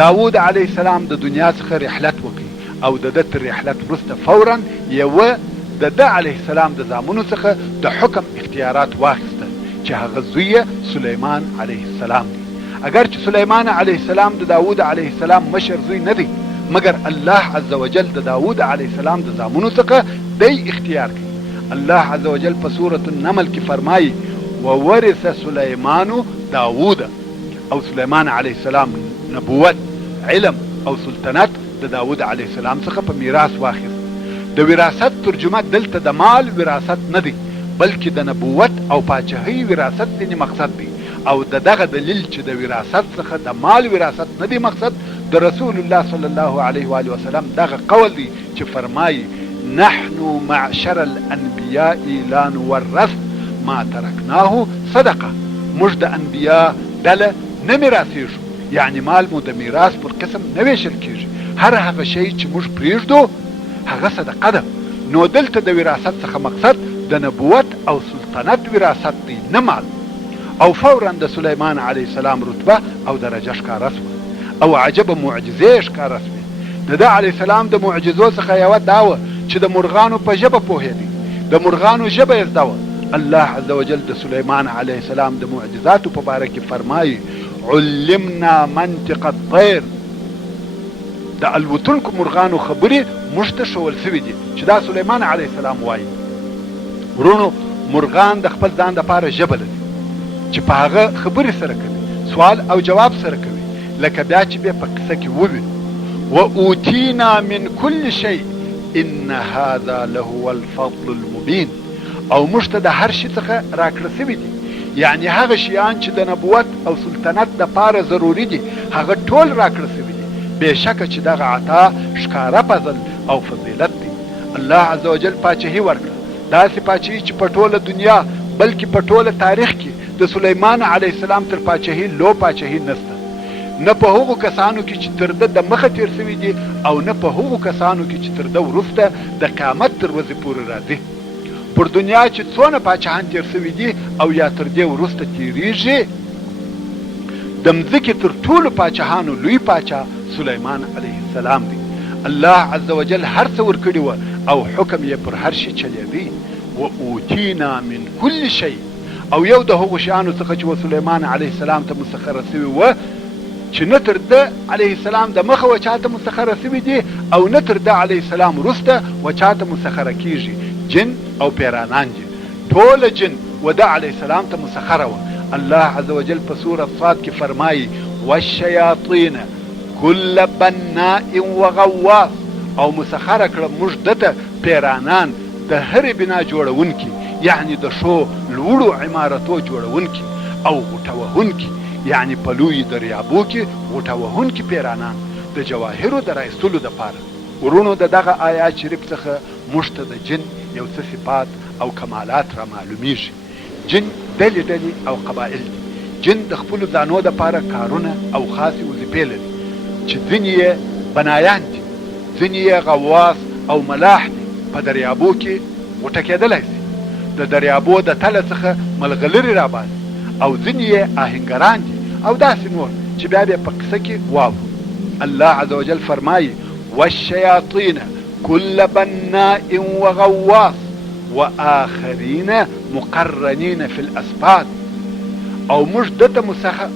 داود علیه السلام د دنیا څخه رحلت وکړي او د ده تر رحلت وروسته فورا یوه د ده علیه السلام د زامنو څخه د حکم اختیارات واخیستل چې هغه زوی سلیمان علیه السلام دی. اگر چې سلیمان علیه السلام د داود علیه السلام مشر زوی نه دی، مگر الله عز وجل د داود علیه السلام د زامنو څخه دی اختیار کوي. الله عز وجل په سورة النمل کې فرمایي وورث سلیمان داود، او سلیمان علیه السلام نبوت، علم او سلطنت د داود علیه السلام څخه په میراث واخیست. د وراثت ترجمه دلته د مال وراثت نه دی، بلکې د نبوت او پاچاهۍ وراثت ځینې مقصد دی. او د دغه دلیل چې د وراثت څخه د مال وراثت نه دی مقصد، د رسول الله صلی الله علیه و آله وسلم دغه قول دی چې فرمایي نحن معشر الانبیاء لا نورث ما ترکناه صدقه. موږ د انبیا ډله نه میراثیږو، یعنی مال مو د میراث پر قسم نه ویشل کیږي. هر هغه شی چې موږ پریږدو هغه صدقه ده. نو دلته د وراثت څخه مقصد د نبوت او سلطنت وراثت دی، نه مال. او فورا د سلیمان علیه السلام رتبه او درجه ښکاره سوه او عجبه معجزې ښکاره سوې. د ده علیه السلام د معجزو څخه یوه دا وه چې د مرغانو په ژبه پوهېدی، د مرغانو ژبه یې زده وه. الله عز وجل د سلیمان علیه السلام د معجزاتو په باره کې فرمایي علمنا منطق الطیر، د الوتونکو مرغانو خبرې موږ ته ښوول سوي دي چې دا سلیمان علیه السلام وایي. ورونو، مرغان د خپل ځان دپاره ژبه لري چې په هغه خبرې سره کوي، سوال او جواب سره کوي، لکه بیا چې بیا په قصه کې ووي واوتینا من کل شی ان هذا لهو الفضل المبین. او موږ ته د هر شي څخه راکړه سوي دي، یعنی هغه شیان چې د نبوت او سلطنت دپاره ضروري دي هغه ټول راکړه سوي دي. بېشکه چې دغه عطا ښکاره فضل او فضیلت دی. الله عز وجل پاچهي ورکړه، داسې پاچهي چې په ټوله دنیا بلکې په ټوله تاریخ کې د سلیمان علیه السلام تر پاچهي لو پاچهي نسته، نه په هغو کسانو کې چې تر ده د مخه تیر سوي دي او نه په هغو کسانو کې چې تر ده وروسته د قیامت تر ورځې پورې راځي. پر دنیا چې څونه پاچاهان تیر سوي دي او یا تر دې وروسته تیریږي، د مځکې تر ټولو پاچاهانو لوی پاچا سلیمان علیه السلام دی. الله عز وجل هر څه ورکړي وه او حکم یې پر هر شي چلېدی. و اوتینا من کل شی، او یو د هغو شیانو څخه چې و سلیمان علیه السلام ته مسخره سوي وه چې نه تر ده علیه السلام د مخه و چاته مسخره سوي دي او نه تر ده علیه السلام وروسته و چاته مسخره کیږي، جن او پیرانان دي. ټوله جن و ده علیه السلام ته مسخره وه. الله عز وجل په سورة صاد کې فرمایي والشیاطین کل بناء وغواص، او مسخره کړه موږ دته پیرانان د هرې بنا جوړونکي، یعنی د ښو لوړو عمارتو جوړونکي، او غوټه وهونکي، یعنی په لوی دریابو کې غوټه وهونکي پیرانان د جواهرو د رایستلو دپاره. ورونو، د دغه آیات شریف څخه موږ ته د جن یو څه صفات او کمالات را معلومیږي. جن ډلې ډلې او قبایل دي. جن د خپلو ځانو دپاره کارونه او خاصې وظیفې لري چې ځینې یې بنایان دي، ځینې یې غواص او ملاح دي، په دریابو کې غوټه کېدلی سي، د دریابو د تله څخه ملغلرې راباسي، او ځینې یې آهنګران دي او داسې نور چې بیا بیا په قصه کې واورو. الله عز وجل فرمایي والشیاطین کل بناء وغواص وآخرین مقرنین فی الاسباط، او موږ دته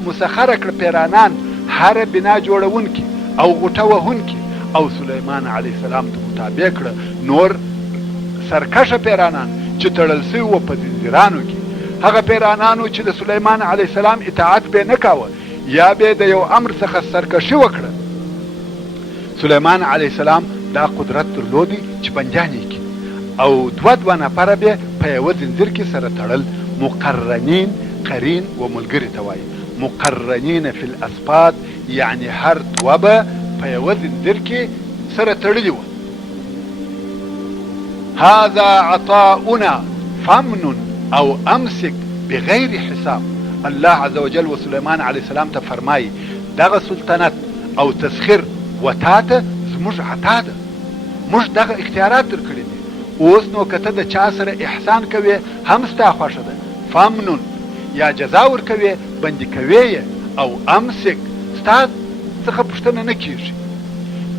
مسخره کړه پیرانان هر بنا جوړونکي او غوټه وهونکي، او سلیمان علیه السلام ته متابع کړه نور سرکشه پیرانان چې تړل سوي وه په زنځیرانو کې. هغه پیرانانو چې د سلیمان علیه السلام اطاعت به نه کاوه یا به د یو امر څخه سرکشي وکړه. سلیمان علیه السلام دا قدرت درلودی چې بندیان یې کړي او دوه نفره به په یوه زنځیر کې سره تړل. مقرنین، قرین و ملګري ته وایي. مقرنین فی الاسباط، یعنی هر دوه به په یوه زنځیر کې سره تړلي وه. هذا عطاؤنا فامنن او امسک بغیر حساب. الله عز وجل و سلیمان علیه السلام ته فرمایي دغه سلطنت او تسخیر و تاته زموږ عطا ده، موږ دغه اختیارات درکړي دي. اوس نو که ته د چا سره احسان کوې هم ستا خوښه ده، فامنن یا جزا ورکوې بندي کوې او امسک ستا څخه پوښتنه نه کیږي،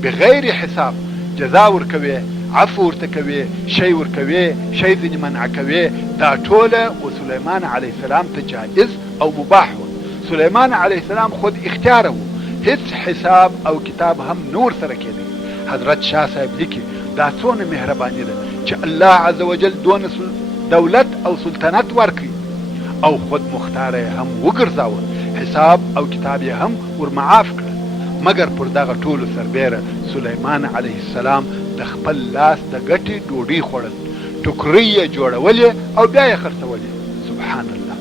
بغیر حساب جزا ورکوي، عفو ورته کوي، شی ورکوي، شی ځینې منع کوي. دا ټوله و سلیمان علیه السلام ته جائز او مباح و. سلیمان علیه السلام خود اختیار و، هیڅ حساب او کتاب هم نور سره کېدی. حضرت شاه صاحب لیکي دا څونه مهرباني ده چې الله عز وجل دونه دولت او سلطنت ورکړي او خود مختار هم وګرځاوه، حساب او کتاب یې هم ورمعاف کړه. مګر پر دغه ټولو سربیره سلیمان علیه السلام د خپل لاس د ګټې ډوډۍ خوړل، ټوکرۍ یې جوړولې او بیا یې خرڅولې. سبحان الله.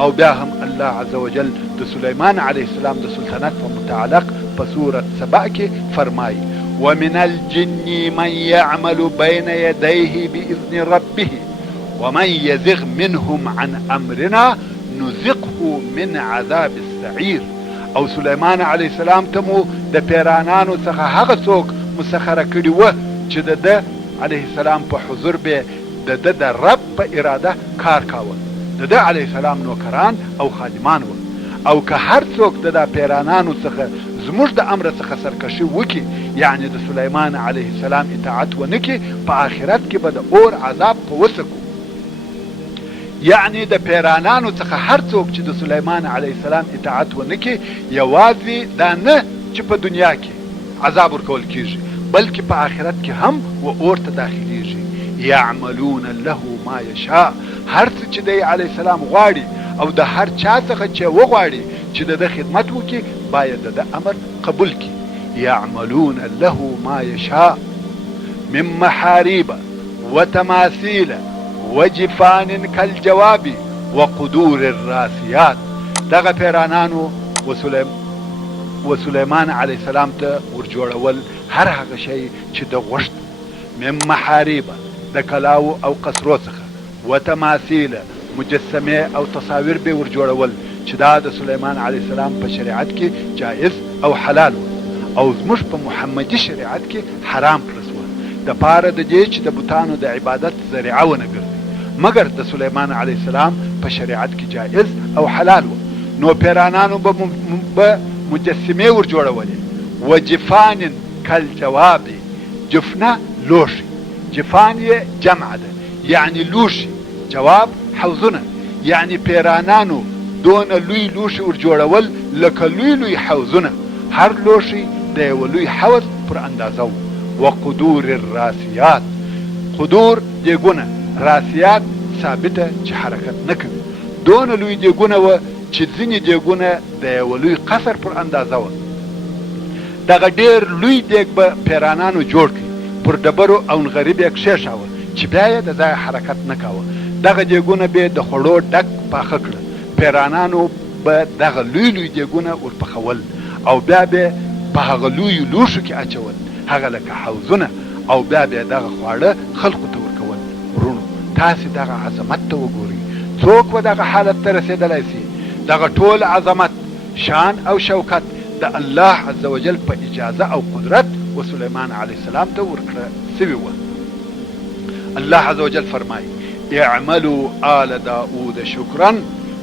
او بیا هم الله عز وجل د سلیمان علیه السلام د سلطنت په متعلق په سورة سبأ کې فرمایي ومن الجن من يعمل بين يديه بإذن ربه ومن يزغ منهم عن أمرنا نذقه من عذاب السعير. او سلیمان علیه السلام ته مو د پیرانانو څخه هغه څوک مسخره کړي وه چې د ده علیه السلام په حضور به د ده د رب په اراده کار کاوه. د ده علیه السلام نوکران او خادمان وه. او که هر څوک د پیرانانو څخه زموږ د امر څخه سرکشي وکړي، یعنی د سلیمان علیه السلام اطاعت ونه کړي، په آخرت کې به د اور عذاب په وسکو. یعنی د پیرانانو څخه هر څوک چې د سلیمان علیه السلام اطاعت ونه کړي، یوازې دا نه چې په دنیا کې عذاب ورکول کیږي، بلکې په آخرت کې هم و اور ته داخلیږي. یعملون له ما یشاء، هر څه چې دی علیه السلام غواړي او د هر چا څخه چې وغواړي چې د خدمت وکړي، باید د امر قبول کړي. یعملون له ما یشاء من محاریب وتماثیل وجفان کالجواب وقدور الراسیات. دغه پیرانانو و سلیمان علیه السلام ته ورجوړول هر هغه شی چې د غوښت، من محاریب د کلاو او قصرو څخه، وتماثیل مجسمه او تصاویر به ورجوړول چې دا د سلیمان علیه السلام په شریعت کې جائز او حلال و، او زموږ په محمدي شریعت کې حرام کړل شو د پاره د دې چې د بوتانو د عبادت ذریعه ونه ګرځي. مګر د سلیمان علیه السلام په شریعت کې جائز او حلال و. نو پیرانانو به مجسمه ورجوړولې. وجفان کالجواب، جفنه لوشي، جفان یې جمع ده یعنی لوشي، جواب حوزونه، یعنی پیرانانو دونه لوی لوشي ورجوړول لکه لوی لوی حوزونه، هر لوشي د یو لوی حوض پر اندازه و. وقدور الراسیات، قدور دیګونه، راسیات ثابته چې حرکت نه کوي. دونه لوی دیګونه و چې ځینې دیګونه د یو لوی قصر پر اندازه و. دغه ډېر لوی دیګ به پیرانانو جوړ کړي، پر ډبرو او نغري به یې کښېښاوه چې بیا یې د ځایه حرکت نه کاوه. دغه دیګونه به د خوړو ډک پاخه کړه. پیرانانو به دغه لوی لوی دیګونه ورپخول او بیا به په هغه لویو لوښو کې اچول، هغه لکه حوزونه، او بیا به دغه خواړه خلقو ته ورکول. ورونو تاسې دغه عظمت ته وګورئ، څوک به دغه حالت ته رسېدلی سي؟ دغه ټول عظمت، شان او شوکت د الله عز وجل په اجازه او قدرت و سلیمان علیه السلام ته ورکړه سوي وه. الله عز وجل فرمایي اعملوا آل داود شکرا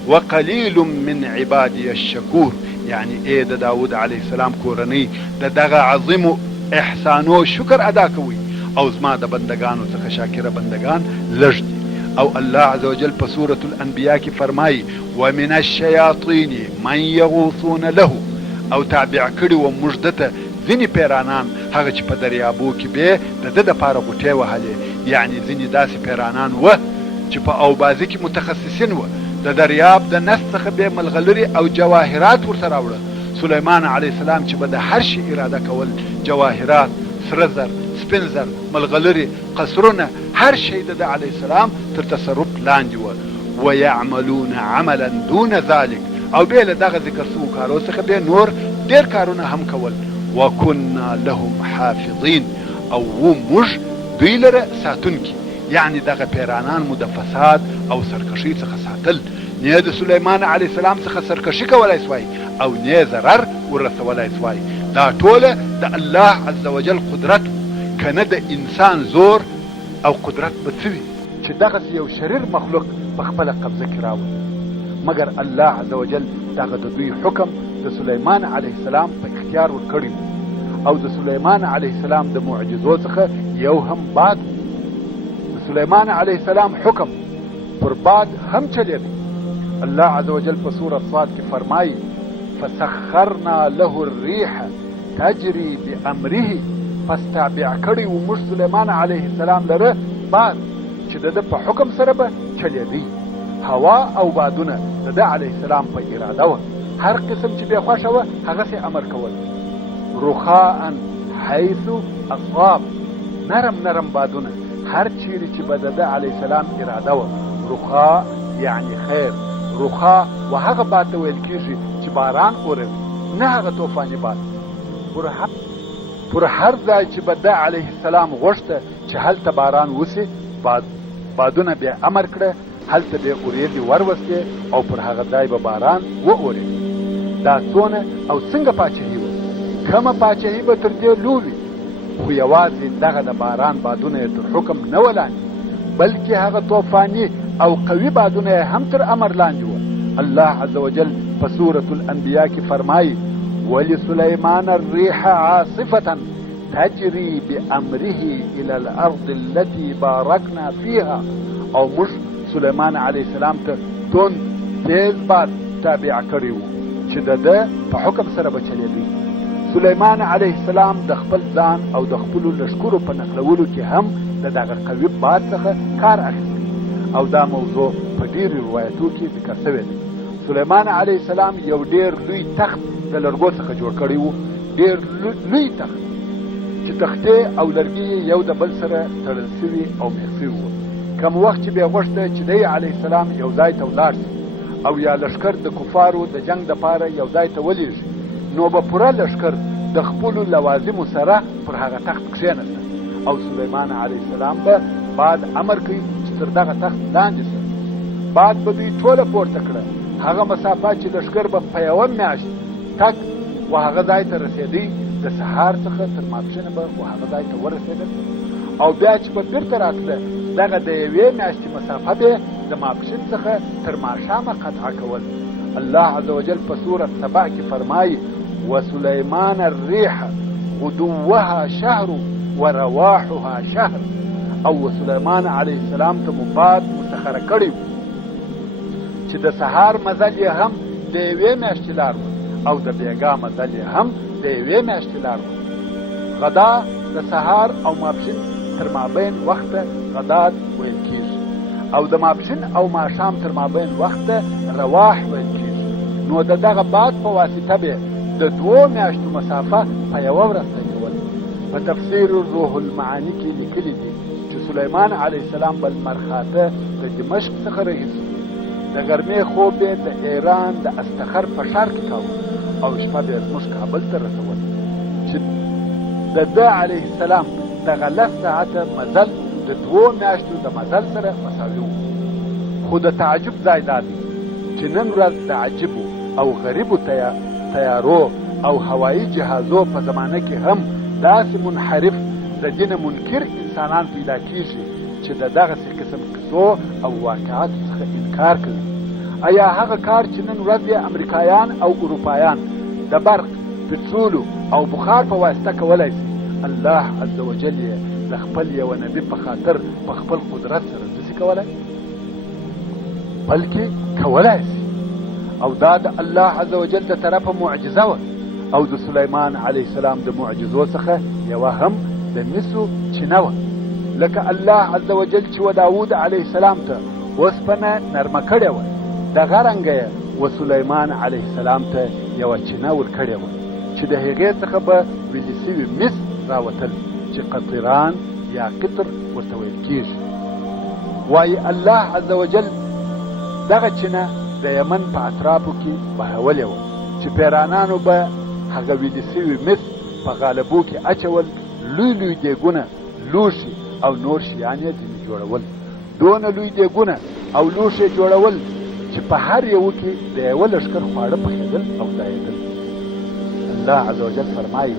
وقلیل من عبادی الشکور. یعنی ای د داود علیه السلام کورنۍ د دغه عظیم احسانو شکر ادا کوي، او زما د بندگانو څخه شاکره بندگان لږ دي. او الله عز وجل په سورة الانبیاء کې فرمایي ومن الشیاطین من یغوصون له، او تابع کړي و موږ دته ځینې پیرانان هغه چې په دریابو کې به د ده دپاره غوټې وهلې. یعنی ځینې داسې پیرانان وه چې په اوبازي کې متخصصین وه، د دریاب د نس څخه به ملغلري او جواهرات ورته راوړه. سلیمان علیه السلام چې به د هر شي اراده کول، جواهرات، سره زر، سپین زر، ملغلري، قصرونه، هر شی د علیه السلام تر تصرف لاندې وه. ویعملون عملا دون ذلک، او بیا له دغه ذکر شوو کارو څخه بیا نور ډېر کارونه هم کول. وکنا لهم حافظین، او و موږ دوی لره ساتونکي. یعنی دغه پیرانان مو د فساد او سرکشي څخه ساتل، نه د سلیمان علیه السلام څخه سرکشي کولای سوای او نه ضرر ورسولای سوای. دا ټوله د الله عز وجل قدرت، کنه د انسان زور او قدرت به څه وي چې دغسې یو شریر مخلوق په خپله قبضه کې راولي. مګر الله عز وجل دغه د دوی حکم د سلیمان علیه السلام په اختیار ورکړی او د سلیمان علیه السلام د معجزو څخه یو هم باد د سلیمان علیه السلام حکم پر باد هم چلیږي. الله عز وجل په سورة صاد کې فرمایي فسخرنا له الريح تجري بأمره پس تابع کړی و موږ سلیمان علیه السلام لره باد چې د ده په حکم سره به چلیږي. هوا او بادونه د ده علیه السلام په اراده وه، هر قسم چې بې خوښه وه هغسې امر کول. رخاء حیث اصاب، نرم نرم بادونه هر چیرې چې به د ده علیه السلام اراده وه. رخاء یعنی خیر، رخاء و هغه باد ته ویل کېږي چې باران اوروي، نه هغه طوفاني باد. پر هر ځای چې به ده علیه السلام غوښته چې هلته باران وسي، بادونه بیا امر کړه هلته بیا اورېدې وروستې او پر هغه ځای به باران واورېد. دا څونه او څنګه پاچهي وه؟ کومه پاچهي به تر دې لوی، خو یوازې دغه د باران بادونه یې تر حکم نه وه لاندې، بلکې هغه طوفاني او قوي بادونه یې هم تر امر لاندې وه. الله عز وجل په سورة الانبیاء کې فرمایي ولسلیمان الريح عاصفة تجري بأمره إلى الأرض التي باركنا فيها، او موږ سلیمان علیه السلام ته توند تیز باد تابع کړی و چې د ده په حکم سره به چلیږي. سلیمان علیه السلام د خپل ځان او د خپلو لښکرو په نقلولو کې هم د دغه قوي باد څخه کار اخیستی او دا موضوع په ډېرو روایتو کې ذکر شوی دی. سلیمان علیه السلام یو ډېر لوی تخت د لرګو څخه جوړ کړی و، ډېر لوی تخت چې تختې او لرګي یو د بل سره تړل سوي او میخ سوي وو. کوم وخت چې بیا غوښته چې دی علیه السلام یو ځای ته ولاړ شي او یا لښکر د کفارو د جنګ دپاره یو ځای ته ولېږي، نو به پوره لښکر د خپلو لوازمو سره پر هغه تخت کښېنسته او سلیمان علیه السلام به بعد امر کوي چې تر دغه تخت لاندې شه. بعد به دوی ټوله پورته کړه، هغه مسافه چې لښکر به په یوه میاشت تک و هغه ځای ته رسېدی، د سهار څخه تر ماپښینه به و هغه ځای ته ورسېدل او بیا چې به بېرته راتله دغه د یوې میاشتې مسافه به د ماپښین څخه تر ماښامه قطعه کول. الله عز وجل په سورة سبع کې فرمایي وسلیمان الريح غدوها شهر ورواحها شهر، او سلیمان علیه السلام ته مباد مسخره کړی چې د سهار مزل یې هم د یوې میاشتې لار و او د بیګا مزل یې هم د یوې میاشتې لار و. غدا د سهار او ماپښین تر مابین وخته غداد ویل کېږي او د ماپښین او ماښام تر مابین وخته رواح ویل کېږي. نو د دغه باد په واسطه به د 2 میاشتو مسافه په یوه ورځ طی کول. په تفسیر روح المعانی کې لیکلي دي چې سلیمان علیه السلام به لمر خاته د دمشق څخه رهیسي، د غرمې خوب یې د ایران د استخر په ښار کې کاوه او شپه به یې زموږ کابل ته رسول چې د ده علیه السلام دغه 10 ساعته مزل د 2 میاشتو د مزل سره مساوي و. خو د تعجب ځای دا دی چې نن ورځ د عجیبو او غریبو تیارو او هوایي جهازو په زمانه کې هم داسې منحرف د دین منکر انسانان پیدا کېږي چې د دغسې قسم قصو او واقعاتو څخه انکار کوي. آیا هغه کار چې نن ورځ یې امریکایان او اروپایان د برق، پټرولو او بخار په واسطه کولی شي، الله عز وجل یې د خپل یوه نبي په خاطر په خپل قدرت سره نشي کولی، بلکې کولی شي. او دا د الله عز وجل د طرفه معجزه وه او د سلیمان علیه السلام د معجزو څخه یوه هم د مسو چینه وه. لکه الله عز وجل چې و داود علیه السلام ته اوسپنه نرمه کړې وه، دغه رنګه یې و سلیمان علیه السلام ته یوه چینه ورکړې وه چې د هغې څخه به ویلې سوي مس راوتل چې قطران یا قطر ورته ویل کېږي. وایي الله عز وجل دغه چینه د یمن په اطرافو کې بهولې وه چې پیرانانو به هغه ویلې سوي مس په غالبو کې اچول، لوی لوی دیګونه، لوښي او نور شیان یې ځینې جوړول. دونه لوی دیګونه او لوښي جوړول چې په هر یو کې د یوه لښکر خواړه پخېدل او ځایېدل. الله عز وجل فرمایي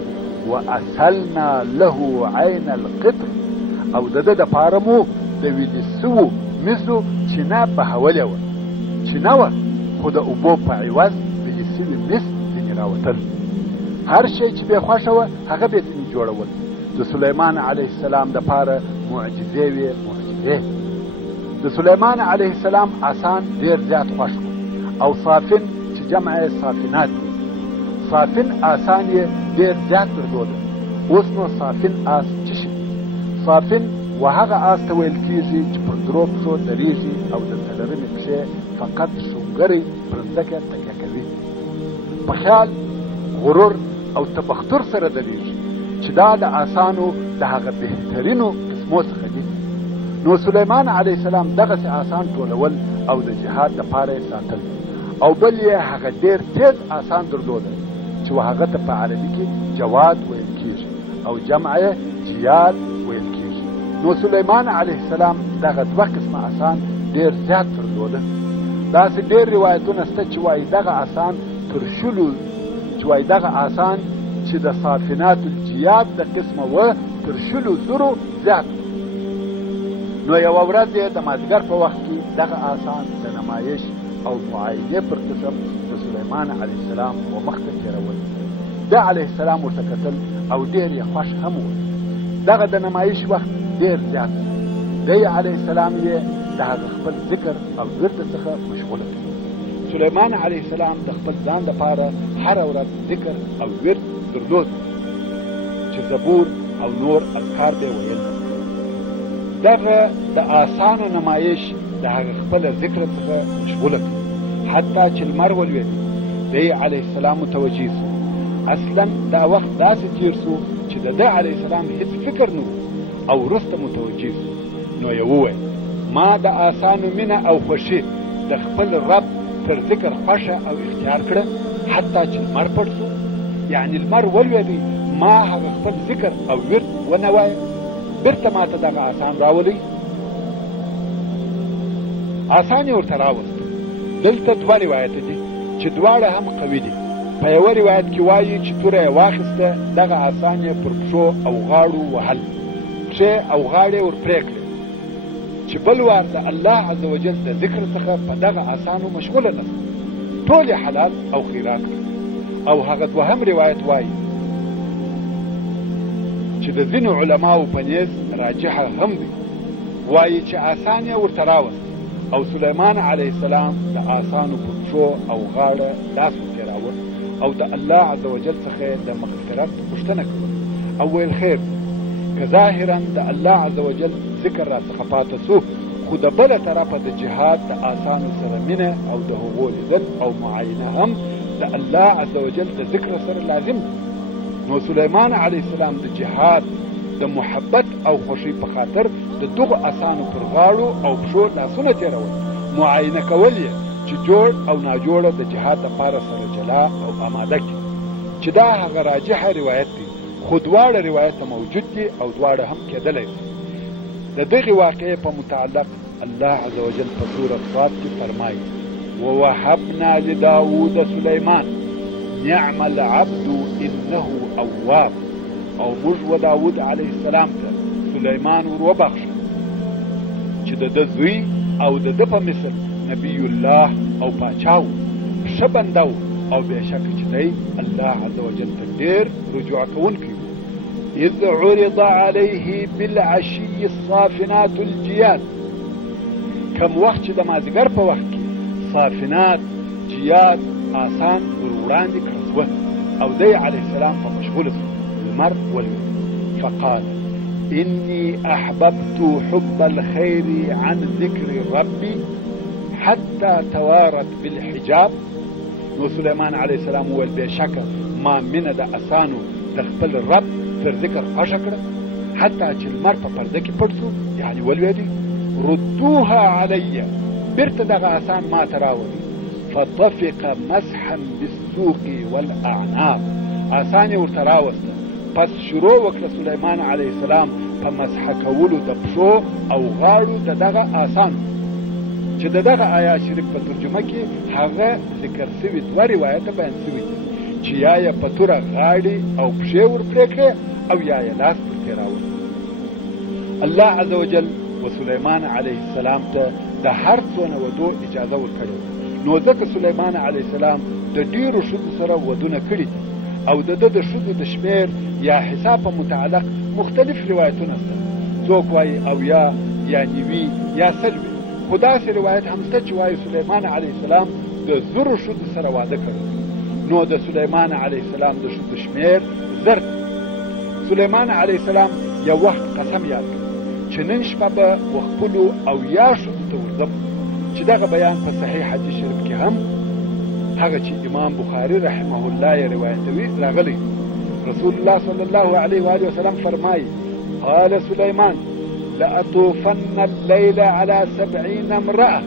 واسهلنا له عین القطر، او د ده دپاره مو د ویلې سوو مسو چینه بهولې وه. چینه وه خو د اوبو په عوض ویلې سوي مس ځینې راوتل. هر شی چې به خوښه وه هغه به ځینې جوړول. د سلیمان علیه السلام دپاره معجزې وې، معجزې. د سلیمان علیه السلام آسان ډېر زیات خوښ و، او صافن چې جمع یې صافنات دي، صافن آسان یې ډېر زیات درلوده. اوس نو صافن آس څه شي؟ صافن و هغه آس ته ویل کېږي چې پر درو پښو درېږي او د څلرمې پښې فقط شونګرې پر ځمکه تکیه کوي. په خیال، غرور او تبختر سره درېږي چې دا د آسانو د هغه بهترینو قسمو څخه دي. نو سلیمان علیه السلام دغسې آسان ټولول او د جهاد دپاره یې ساتل، او بل یې هغه ډېر تیز آسان درلوده چې هغه ته په عربي کې جواد ویل کېږي او جمع یې جیاد ویل کېږي. نو سلیمان علیه السلام دغه دوه قسمه آسان ډېر زیات درلوده. داسې ډېر روایتونه شته چې وایي دغه آسان تر شلو چې وایي دغه آسان چې د صافنات الجیاد د قسمه و تر 100,000 زیات. نو یوه ورځ یې د مازدیګر په وخت کې دغه آسان د نمایش او معاینې پر قسم د سلیمان علیه السلام و مخ ته تېرول. ده علیه السلام ورته کتل او ډېر یې خوښ هم و. دغه د نمایش وخت ډېر زیات. دی علیه السلام یې د هغه خپل ذکر او ورد څخه مشغوله کړ. سلیمان علیه السلام د خپل ځان لپاره هره ورځ ذکر او ورد درلود چې زبور او نور اذکار به ویل. دغه د آسانو نمایش د هغه خپل ذکر څخه مشغوله کړ، حتی چې لمر ولوېد. دی علیه السلام متوجه سو. اصلا دا وخت داسې تیر سو چې د ده علیه السلام هیڅ فکر نه و، او وروسته متوجه سو. نو یې وویل: ما د آسانو مینه او خوښي د خپل رب تر ذکر خوښه او اختیار کړه، حتی چې لمر پټ سو. یعنی لمر ولوېدی، ما هغه خپل ذکر او ورد ونه وایه، بیرته ما ته دغه آسان راولئ. آسان یې ورته راوست. دلته دوه روایته دي چې دواړه هم قوي دي. په یوه روایت کې وایي چې توره یې واخیسته، دغه آسان یې پر پښو او غاړو وهل، پښې او غاړې ور پرې کړې، چې بل وار د الله عز وجل د ذکر څخه په دغه آسانو مشغوله نه شو. ټول یې حلال او خیرات کړ. او هغه دوهم روایت وایي چې د ځینو علماو په نیز راجحه هم دی، وایي چې آسان یې ورته راوست او سلیمان علیه السلام د آسانو پر پښو او غاړه لاس ورتېراوه او د الله عز وجل څخه د مغفرت پوښتنه کوله او ویل: خیر، که ظاهرا د الله عز وجل ذکر را څخه پاته سو، خو د بله طرفه د جهاد د آسانو سره مینه او د هغو لیدل او معاینه هم د الله عز وجل د ذکر سره لازم دی. نو سلیمان علیه السلام د جهاد د محبت او خوښۍ په خاطر د دغو آسانو پر غاړو او پښو لاسونه تېرول، معاینه کول یې چې جوړ او ناجوړه د جهاد لپاره سره جلا او آماده کړي، چې دا هغه راجحه روایت دی. خو دواړه روایت موجود دي او دواړه هم کېدلی شي. د دغې واقعې په متعلق الله عز وجل په سورة صاد کې فرمایي: ووهبنا لداود سلیمان نعم العبد انه اواب. او موږ و داود علیه السلام ته سلیمان ور وبخښه چې د ده زوی او د ده په مثل نبی الله او پاچا و، ښه بنده و، او بېشکه چې دی الله عز وجل ته ډېر رجوع کوونکی و. اذ عرض علیه بالعشي الصافنات الجیاد. کم وخت چې د مازدیګر په وخت کې صافنات جیاد آسان ور وړاندې کړل شوه او دی علیه السلام په مشغوله شو. لمر ولوېد. فقال: إني أحببت حب الخير عن ذكر ربي حتى توارت بالحجاب. نو سلیمان علیه السلام وویل: بېشکه ما مینه د اسانو د خپل رب تر ذکر خوښه کړه، حتی چې لمر په پرده کې پټ شو، یعنې ولوېدی. ردوها علی، بیرته دغه آسان ما ته راولي. فطفق مسحا بالسوق والاعناق. آسان یې ورته راوسته، پس شروع وکړه سلیمان علیه السلام په مسح کولو د پښو او غاړو د دغه آسان، چې د دغه آیات شریف په ترجمه کې هغه ذکر سوي دوه روایته بیان سوي دي، چې یا یې په توره غاړې او پښې ور پرې کړې او یا یې لاس پر تېراوه. الله عز وجل و سلیمان علیه السلام ته د هر څونه ودو اجازه ورکړې، نو ځکه سلیمان علیه السلام د ډېرو ښځو سره ودونه کړي دي او د ښځو د شمیر یا حساب په متعلق مختلف روایتونه شته. څوک وایي اویا یا نوي یا سلوي، خو داسې روایت هم شته چې وایي سلیمان علیه السلام د 1000 ښځو سره واده کړی. نو د سلیمان علیه السلام د ښځو شمیر 1000. سلیمان علیه السلام یو وخت قسم یاد کړ چې نن شپه به وخپلو اویا ښځو ته ورځم، چې دغه بیان په صحیح حدیث شریف کې هم هغه چې امام بخاري رحمه الله یې روایتوي راغلی. رسول الله صلی الله علیه و آله وسلم فرمایي: قال سليمان لأطوفن الليل على 70 امرأة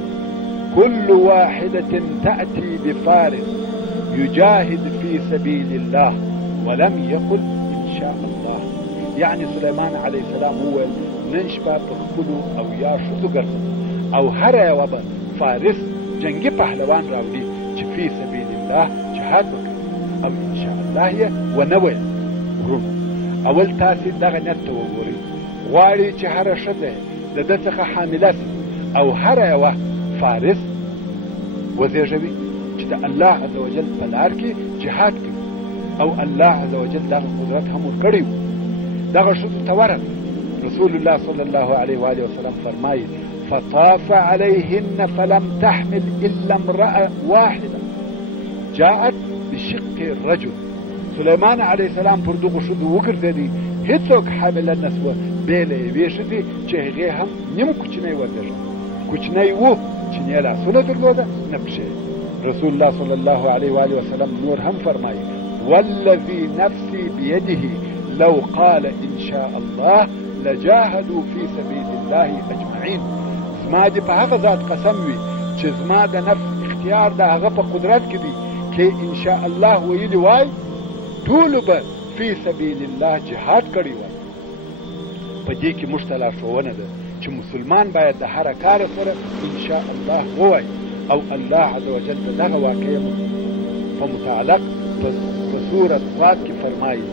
كل واحدة تأتي بفارس يجاهد في سبيل الله ولم يقل إن شاء الله. يعني سليمان عليه السلام هو ننشبه بخبلو او یا شدو گرد او هر یو به فارس جنگی پهلوان راولی چې فی سبیل الله جهاد وکړي او ان شاء الله یې ونوي. ورونو اول تاسې دغه نیت ته وګورئ. غواړي چې هره ښځه د ده څخه حامله سي او هر یوه فارس وزیږوي چې د الله عز وجل په لار کې جهاد کوي او الله عز وجل دغه قدرت هم ورکړی و. دغه ښځو ته ورغی. رسول الله صلى الله عليه وآله وسلم فرمایي: فطاف عليهن فلم تحمل إلا امرأة واحدة جاءت بشق الرجل. سليمان عليه السلام پر دغه ښځو وګرځېدی، هیڅوک حامله نه سوه بې له یوې ښځې چې هغې هم نیم کوچنی وزېږه. کوچنی و چې نه یې لاسونه درلوده نه پښې. رسول الله صلى الله عليه وآله وسلم نور هم فرمایي: والذي نفسي بيده لو قال إن شاء الله لجاهدوا في سبيل الله اجمعين. زما دې په هغه ذات قسم وي چې زما د نفس اختیار د هغه په قدرت کې دی کې ان شاء الله ویلي وای ټول به فی سبیل الله جهاد کړی وای. په دې کې موږ ته لارښوونه ده چې مسلمان باید د هر کار سره ان شاء الله ووایي او الله عز وجل دغه واقعه په متعلق په سورة صاد کې فرمایي: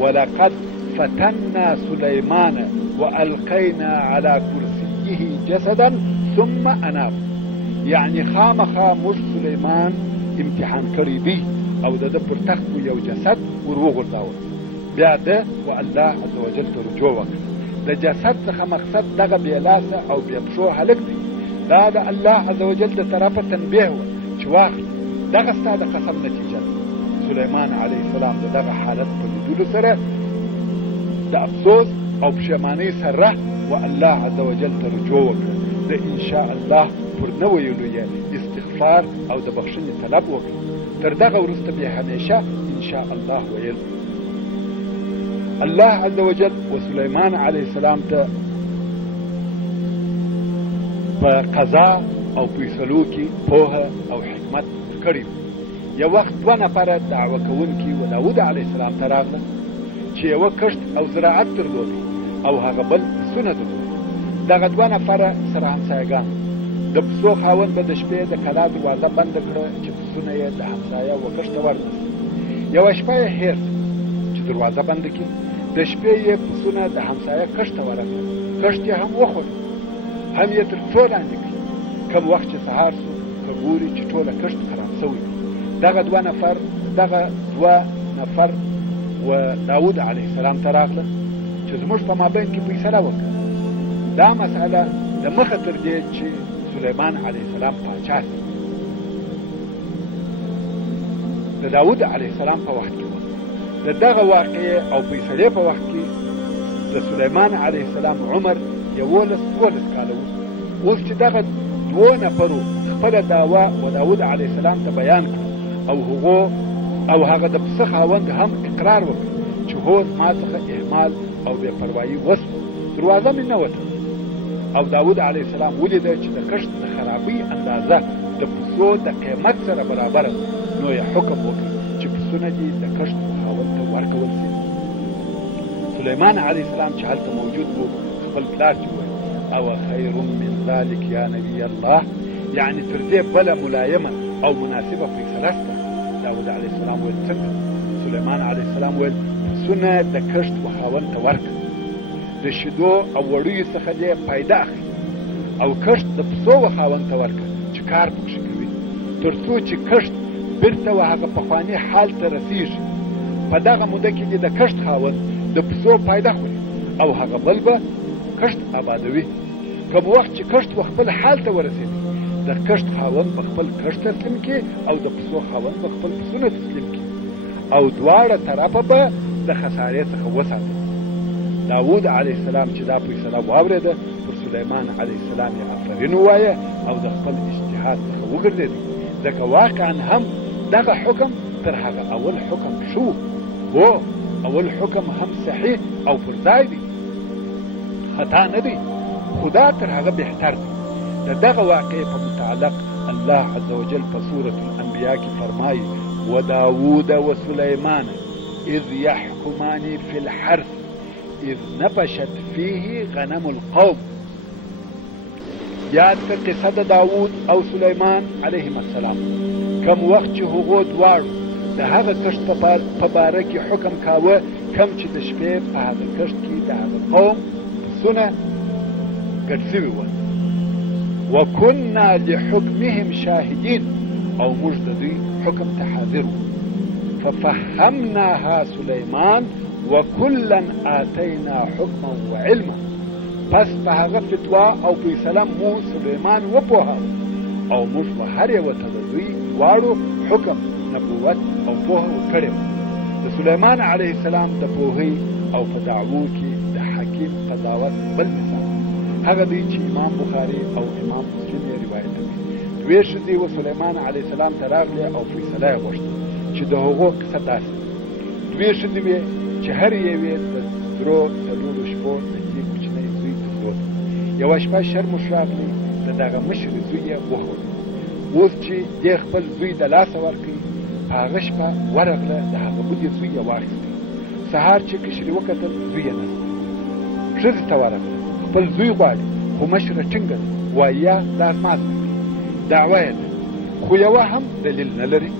ولقد فتنا سليمان والقينا على كرسيه جسدا ثم اناب. يعني خامخا موږ سليمان امتحان کړی دی او د ده پر تخت یو جسد ور وغورځاوه، بیا ده و الله عز وجل ته رجوع وکړه. د جسد څخه مقصد دغه بې لاسه او بې پښو هلک دی. دا د الله عز وجل د طرفه تنبیه وه چې واخلي دغه ستا د قسم نتیجه ده. سلیمان علیه السلام د دغه حالت په لیدلو سره د افسوس او پښیمانۍ سره و الله عز وجل ته رجوع وکړه. د ان شاء الله پر نه ویلو یې استغفار او د بخښنې طلب وکړه. تر دغه وروسته بیا همیشه ان شاء الله ویل. الله عز وجل و سلیمان علیه السلام ته په قضا او فیصلو کې پوهه او حکمت ورکړی و. یو وخت 2 نفره دعوه کوونکي و داود علیه السلام ته راغله چې یوه کښت او زراعت درلودی او هغه بل پسونه درلودي. دغه 2 نفره سره همسایګان. د پسو خاوند به د شپې د کلا دروازه بنده کړه چې پسونه یې د همسایه و کښت ته ورنسي. یوه شپه یې هېر چې دروازه بنده کړي. د شپې یې پسونه د همسایه کښت ته ورغله. کښت یې هم وخوړ، هم یې تر پښو لاندې کړي. کم وخت چې سهار سو که ګوري چې ټوله کښت خراب شوی. دغه 2 نفر و داود علیه السلام ته راغله چې زموږ په مابین کې فیصله وکړه. دا مسئله د مخه تر دې چې سلیمان علیه السلام پاچا شي د داود علیه السلام په وخت کې و. د دغه واقعې او فیصلې په وخت کې د سلیمان علیه السلام عمر 11 کاله و. اوس چې دغه 2 نفرو خپله دعوه و داود علیه السلام ته بیان کړه او هغه د پسه خاوند هم اقرار وکړ چې هو ما څخه اهمال او بې پروایي وسوه، دروازه مې نه وتله. او داود علیه السلام ولیده چې د کښت د خرابۍ اندازه د پسو د قیمت سره برابره ده. نو یې حکم وکړ چې پسونه دې د کښت خاوند ته ورکول شي. سلیمان علیه السلام چې هلته موجود و خپل پلار چې وویل: او خیر من ذلک یا نبی الله. یعنې تر دې بله ملایمه او مناسبه فیصله شته؟ داود علیه السلام ویل: څنګه؟ سلیمان علیه السلام ویل: پسونه د کښت و خاوند ته ورکړه، د شیدو او وړیو څخه دې فایده اخلي، او کښت د پسو و خاوند ته ورکړه چې کار پکښې کوي، تر څو چې کښت بیرته و هغه پخواني حال ته رسیږي. په دغه موده کې د کښت خاوند د پسو پیدا خوري او هغه بل به کښت آبادوي. کوم وخت چې کښت خپل حال ته ورسېږي د کښت خاوند به خپل کښت تسلیم کړي او د پسو خاوند به خپل پسونه تسلیم کړي او دواړه طرفه به د خسارې څخه وساتي. داود علیه السلام چې دا فیصله واورېده پر سلیمان علیه السلام یې آفرین ووایه او د خپل اجتهاد څخه وګرځېد، ځکه واقعا هم دغه حکم تر هغه اول حکم شو. هو اول حکم هم صحیح او پر ځای دی، خطا نه دی، خدا تر هغه بهتر دی. د دغه واقعې په متعلق الله عز وجل په سورة الانبیاء کې فرمایي وداود وسلیمان اذ يحكمان في الحرث اذ نفشت فيه غنم القوم. یاد که قصه د داود او سلیمان علیهم السلام کم وخت چې هغو دواړو د هغه کښت په باره کې حکم کاوه کم چې د شپې په هغه کښت کې د هغه قوم پسونه ګډ سوي ول. وکنا لحکمهم شاهدین او موږ د دوی حکم ته حاضر وو. ففهمناها سلیمان وکلا آتینا حکما وعلما. پس په هغه فتوا او فیصله مو سلیمان وپوهاوه او موږ به هر یوه ته د دوی دواړو حکم نبوت او پوهه ورکړې وه. د سلیمان علیه السلام د پوهۍ او په دعوو کې د حکیم قضاوت بل مثال هغه دی چې امام بخاري او امام مسلم یې روایتوي. دوې ښځې و سلیمان علیه السلام ته راغلې او فیصله یې غوښته چې د هغو کیسه داسې دوې ښځې وې چې هر یوې د درو څلورو شپو د دې کوچنی زوی درلود. یوه شپه شرموش راغلی د دغه مشرې زوی یې وخوړ. اوس چې دې خپل زوی د لاسه ورکړي په هغه شپه ورغله د هغه بلې زوی یې واخیستی. سهار چې کشرې وکتل زوی یې نسته. ښځې ته ورغله خپل زوی غواړي خو مشره ټینګه ده وایي یا دا زما زوی دی، دعوه یې ده خو یوه هم دلیل نه لري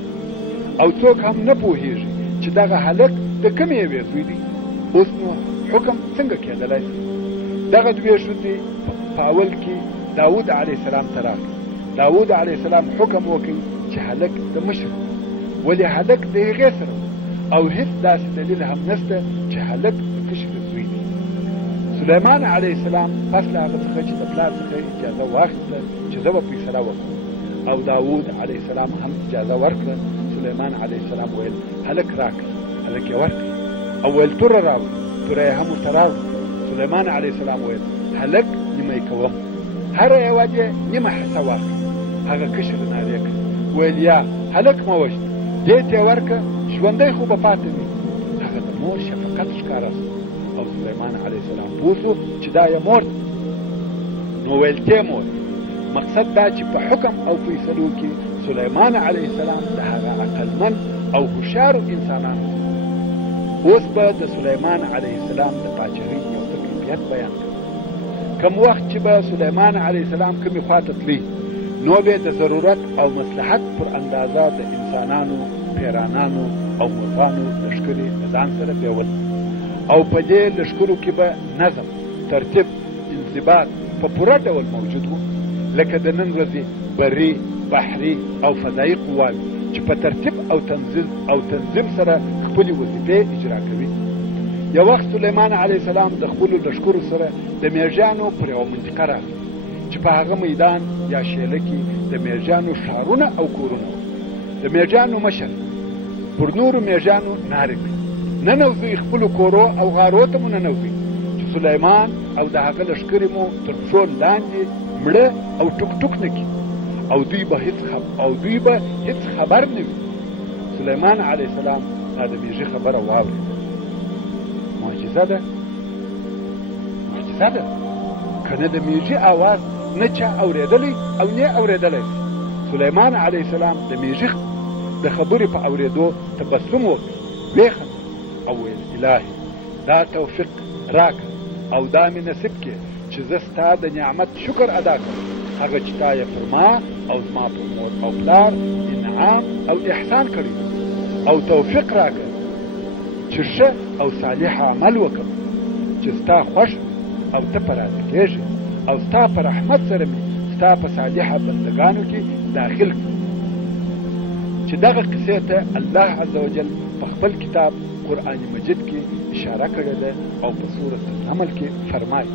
او څوک هم نه پوهېږي چې دغه هلک د کومې یوې زوی دی. اوس نو حکم څنګه کېدلی شي؟ دغه دوې ښځې په اول کې داود علیه السلام ته راغلې. داود علیه السلام حکم وکړي چې هلک د مشر ولې هلک د هغې سره او هیڅ داسې دلیل هم نشته چې هلک د کشر زوی دی. سلیمان علیه السلام پس له هغه څخه چې د پلار څخه اجازه واخیسته چې زه به فیصله وکړم او داود علیه السلام هم اجازه ورکړه. سلیمان علیه السلام ویل هلک راکړه، هلک یې ورکړه او ویل توره راوړه، توره یې هم ورته راوړه. سلیمان علیه السلام ویل هلک نیمه یې کوم، هره یوه دې نیمه حصه واخلي. هغه کشر نارې کړه ویل یا هلک مه وژنه، دې ته یې ورکړه ژوندی خو به پاتې وي. هغه د مور شفقت ښکاره شو او سلیمان علیه السلام پوه شو چې دا یې مور ده. نو ویل ته مور مقصد دا چې په حکم او فیصلو کې سلیمان علیه السلام د هغه عقلمن او هوښیارو انسانانو. اوس به د سلیمان علیه السلام د پاچاهۍ یو څه کیفیت بیان کړو. کم وخت چې به سلیمان علیه السلام کومې خواته تلي نو به د ضرورت او مصلحت پر اندازه د انسانانو، پیرانانو او مرغانو لښکرې د ځان سره بیول او په دې لښکرو کې به نظم، ترتیب، انضباط په پوره ډول موجود و، لکه د نن ورځې بري، بحري او فضایي قواوې چې په ترتیب او تنظیم سره خپلې وظیفې اجرا کوي. یو وخت سلیمان علیه السلام د خپلو لښکرو سره د میږیانو پر یوه منطقه راغی چې په هغه میدان یا شیله کې د میږیانو ښارونه او کورونه وو. د میږیانو مشر پر نورو میږیانو نارې کړې ننوځئ خپلو کورو او غارو ته مو ننوځئ چې سلیمان او د هغه لښکرې مو تر پښو لاندې مړه او ټوک ټوک نه کړي او دوی به هیڅ خبر نه وي. سلیمان علیه السلام دا د میږي خبره واورېده. معجزه ده که نه د میږي اواز نه چا اورېدلی او نه اورېدلی شي. سلیمان علیه السلام د میږي د خبرې په اورېدو تبسم وکړ، ویې او ویل الهي دا توفیق راکړه او دا مې نصیب کړې چې زه ستا د نعمت شکر ادا کړم، هغه چې تا یې پر ما او زما پر مور او پلار انعام او احسان کړی او توفیق راکړه چې ښه او صالح عمل وکړم چې ستا خوښ او ته په راضي کېږې او ستا په رحمت سره مې ستا په صالحه بندګانو کې داخل کړم. چې دغه قصې ته الله عز وجل په خپل کتاب قرآن مجید کې اشاره کړې ده او په سورة النمل کې فرمایي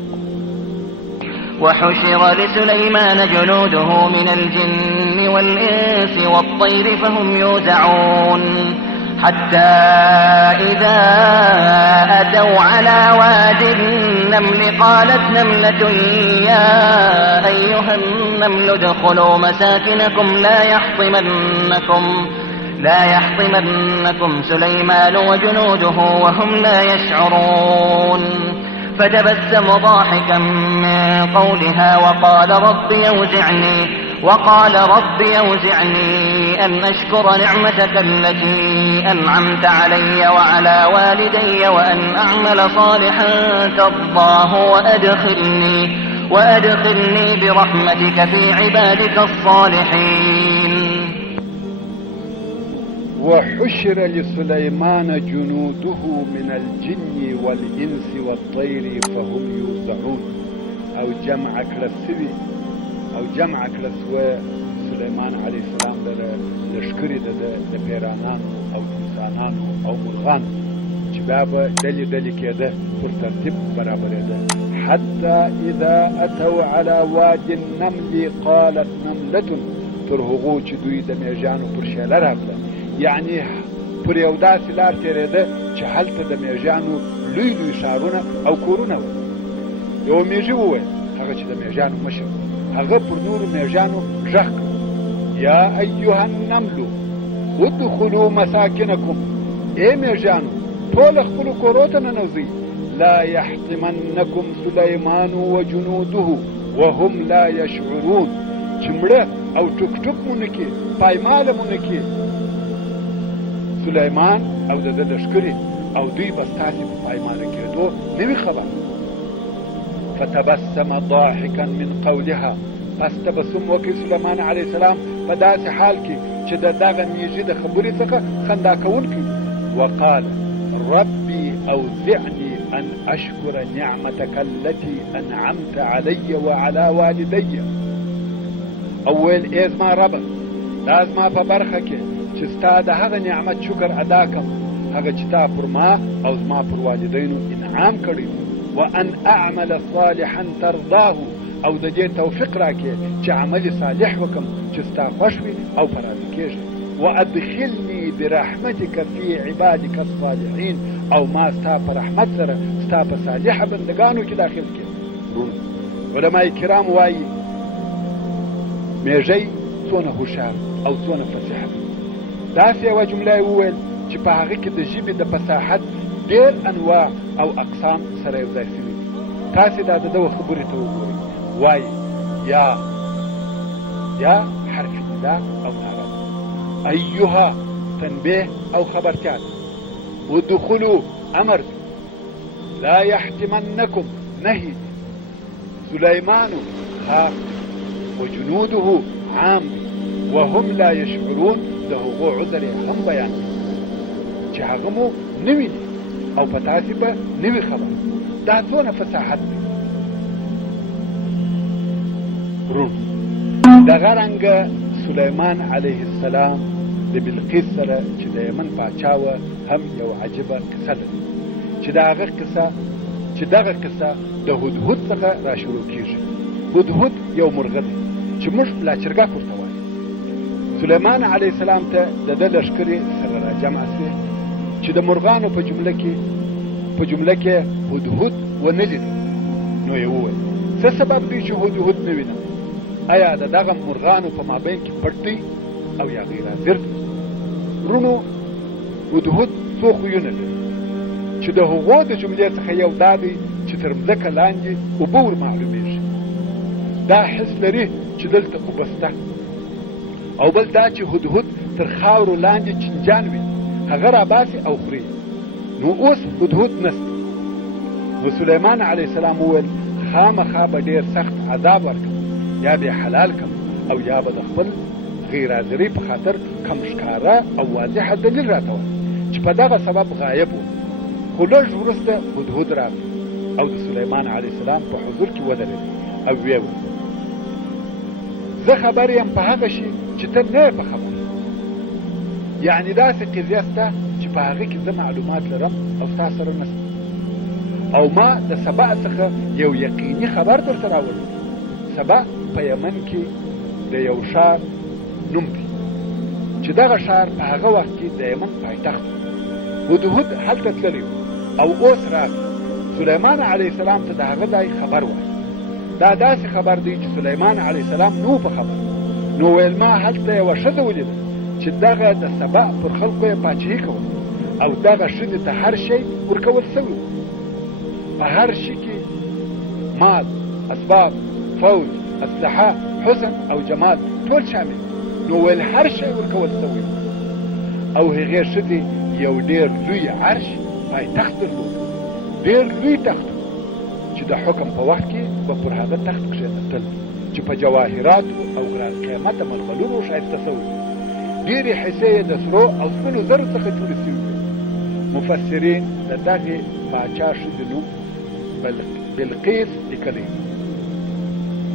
وحشر لسليمان جنوده من الجن والإنس والطير فهم يوزعون حتى إذا أتوا على واد النمل قالت نملة يا أيها النمل ادخلوا مساكنكم لا يحطمنكم سليمان وجنوده وهم لا يشعرون فتبسم ضاحكا من قولها وقال رب يوزعني أن أشكر نعمتك التي أنعمت علي وعلى والدي وأن أعمل صالحا ترضاه وأدخلني برحمتك في عبادك الصالحين. وحشر لسليمان جنوده من الجن والإنس والطير فهم يوزعون أو جمع كلسوه سليمان عليه السلام لشکری د پیرانانو او انسانانو او مرغانو چې بیا به ډلې کېده پر ترتیب برابرېده. حتى إذا أتوا على واد النمل قالت نملة تر هغو چې دوی د میږیانو پر شیله راغله، یعنی پر یو داسې لار تېرېده چې هلته د میږیانو لوی ښارونه او کورونه وو. یو میږي وویل، هغه چې د میږیانو مشر، هغه پر نورو میږیانو غږ کړ: یا ایها النمل ادخلوا مساکنکم، ای میږیانو ټول خپلو کورو ته ننوځئ. لا يحطمنکم سلیمان وجنوده وهم لا يشعرون، چې مړه او ټوک مو نه کې، پایماله مو نه کې سلیمان او د ده لښکرې، او دوی به ستاسې په پایماله کېدو نه وي خبر. فتبسم ضاحكا من قولها، پس تبسم وکړي سلیمان علیه السلام په داسې حال کې چې د دغه میږي د خبرې څخه خندا کوونکی. وقال ربي اوزعني ان اشكر نعمتك التي انعمت علي وعلى والدي. اول ای زما ربه، دا زما په برخه کې چې ستا د هغه نعمت شکر ادا کړم، هغه چې تا پر ما او زما پر والدینو انعام کړی، وان اعمل صالحا ترضاه، او د دې توفیق راکې چې عمل صالح وکم چې ستا خوښ وي او په راضي کېږي. وادخلني برحمتك في عبادك الصالحين، او ما ستا په رحمت سره ستا په صالحه بندگانو کې داخل کړي. علماء کرام وایي میږی څونه هوښیار او څونه فصیح دی. داسې یوه جمله یې وویل چې په هغه کې د ژبې د فصاحت ډېر انواع او اقسام سره یو ځای شوي دي. تاسې دا د ده خبرې ته وګورئ. وایي یا حرف ندا او ناره، ایها تنبیه او خبرتیا ده، ادخلوا امر ده، لا يحتمنکم نهي، سلیمان خاف، وجنوده عام، وهم لا يشعرون د هغو عذر هم بیان چې هغه مو نه ویني او په تاسې به نه وي خبر. دا څونه فصاحت دی. دغه رنګه سلیمان علیه السلام د بلقیس سره چې د یمن پاچا وه هم یو عجیبه کیسه لري، چې دغه کیسه د هدهد څخه را شروع کېږي. هدهد یو مرغه دی چې موږ لاچرګک ورته وایو. سلیمان علیه السلام ته د ده لښکرې سره را جمع شوې چې د مرغانو په جمله کې هدهد ونه لید. نو یې وویل څه سبب دی چې هدهد نه وینم؟ آیا د دغه مرغانو په مابین کې پټ دی او یا غیر حاضر دی؟ ورونو، هدهد څو خویونه لري چې د هغو د جملې څخه یو دا دی چې تر مځکه لاندې اوبه ور معلومېږي. دا حس لري چې دلته اوبه شته. او بل دا چې هدهد تر خاورو لاندې چنجان وي، هغه راباسي او خوري. نو اوس هدهد نسته. نو سلیمان علیه السلام وویل خامخا به ډېر سخت عذاب ورکړم، یا به حلال کم او یا به د خپل غیر حاضرۍ په خاطر کم ښکاره او واضحه دلیل راته وایي چې په دغه سبب غایب و. خو لږ وروسته هدهد راغی او د سلیمان علیه السلام په حضور کې ودرېد او ویې ویل زه خبر یم په هغه شي چې ته نه یې په خبر. یعنې داسې قضیه شته چې په هغه کې زه معلومات لرم او ستاسو سره نشته، او ما د سبا څخه یو یقیني خبر درته راوړم. سبا په یمن کې د یو ښار نوم دی چې دغه ښار په هغه وخت کې د یمن پایتخت هدهد هلته تللی او اوس راغی. سلیمان علیه السلام ته د هغه ځای خبر وایي. دا داسې خبر دی چې سلیمان علیه السلام نو په خبر، نو ویل ما هلته یوه ښځه ولیده چې دغه د سبا پر خلقو یې پاچهي کوله او دغه ښځې ته هر شی ورکول سوی و، په هر شي کې مال، اسباب، فوج، اسلحه، حسن او جمال ټول شامل، نو ویل هر شی ورکول سوی و. او هغې ښځې یو ډېر لوی عرش پایتخت درلود، ډېر لوی تخت چې د حکم په وخت کې به پر هغه تخت کښېنستل چې په جواهراتو او ګران قیمته مرغلونو ښایسته سوی. ډېرې حصې یې د سرو او سپینو زرو څخه جوړې سوي وې. مفسرین د دغې پاچا ښځې نوم بلقیس لیکلی.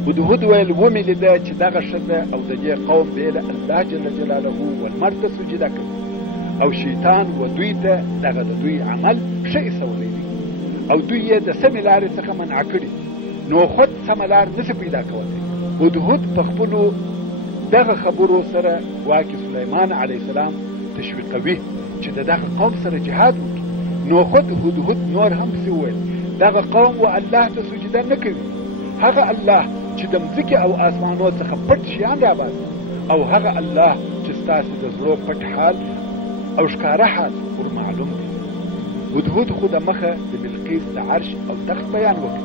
هدهد ویل ومې لیده چې دغه ښځه او د دې قوم بې له الله جل جلاله ولمر ته سجده کوي او شیطان و دوی ته دغه د دوی عمل ښه ایسولی دی او دوی یې د سمې لارې څخه منع کړي، نو خود سمه لار نشي پیدا کولی. هدهد په خپلو دغه خبرو سره واکې سلیمان علیه السلام تشویقوي چې د دغه قوم سره جهاد وکړي. نو خود هدهد نور هم څه وویل، دغه قوم و الله ته سجده نه کوي، هغه الله چې د مځکې او آسمانو څخه پټ شیان راباسي، او هغه الله چې ستاسې د زړو پټ حال او ښکاره حال ور معلوم دی. هدهد خو د مخه د بلقیس د عرش او تخت بیان وکړي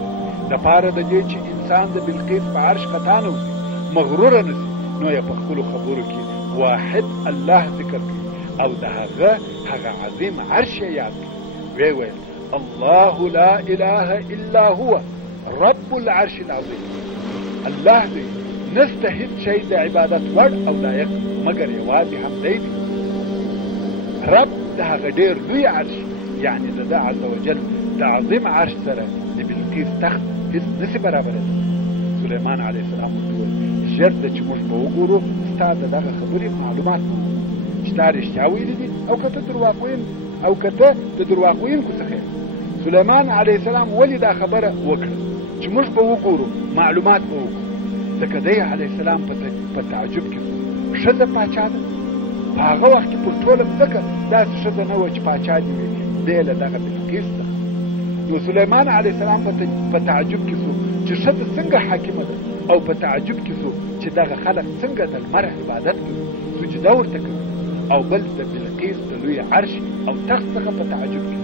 دپاره د دې چې انسان د بلقیس په عرش خطا نه وځي، مغروره نه سي، نو یې په خپلو خبرو کې واحد الله ذکر کړي او د هغه عظیم عرش یې یاد کړي. ویې ویل الله لا اله الا هو رب العرش العظیم. الله دی، نسته هیڅ شی د عبادت وړ او لایق مګر یوازې همدی دی. رب د هغه ډېر لوی عرش، یعنی د ده عز وجل د عظیم عرش سره د بلقیس تخت هیڅ نسي برابرېدی. سلیمان علیه السلام ورته وویل ژر ده چې موږ به وګورو ستا د دغه خبرې معلومات چې تا رښتیا ویلي دي او که ته د درواغ ویونکو څخه یې. سلیمان علیه السلام ولې دا خبره وکړه چې موږ به وګورو معلومات به وکړو؟ ځکه دی علیه السلام په تعجب کې ښځه پاچا ده. په هغه وخت کې پر ټوله مځکه داسې ښځه نه وه چې پاچا دې وي دی له دغه بلقیس څخه. نو سلیمان علیه السلام په تعجب کې سو چې ښځه څنګه حاکمه ده، او په تعجب کې سو چې دغه خلک څنګه د لمر عبادت کوي، سجده ورته کوي، او بل د بلقیس د لوی عرش او تخت څخه په تعجب کې.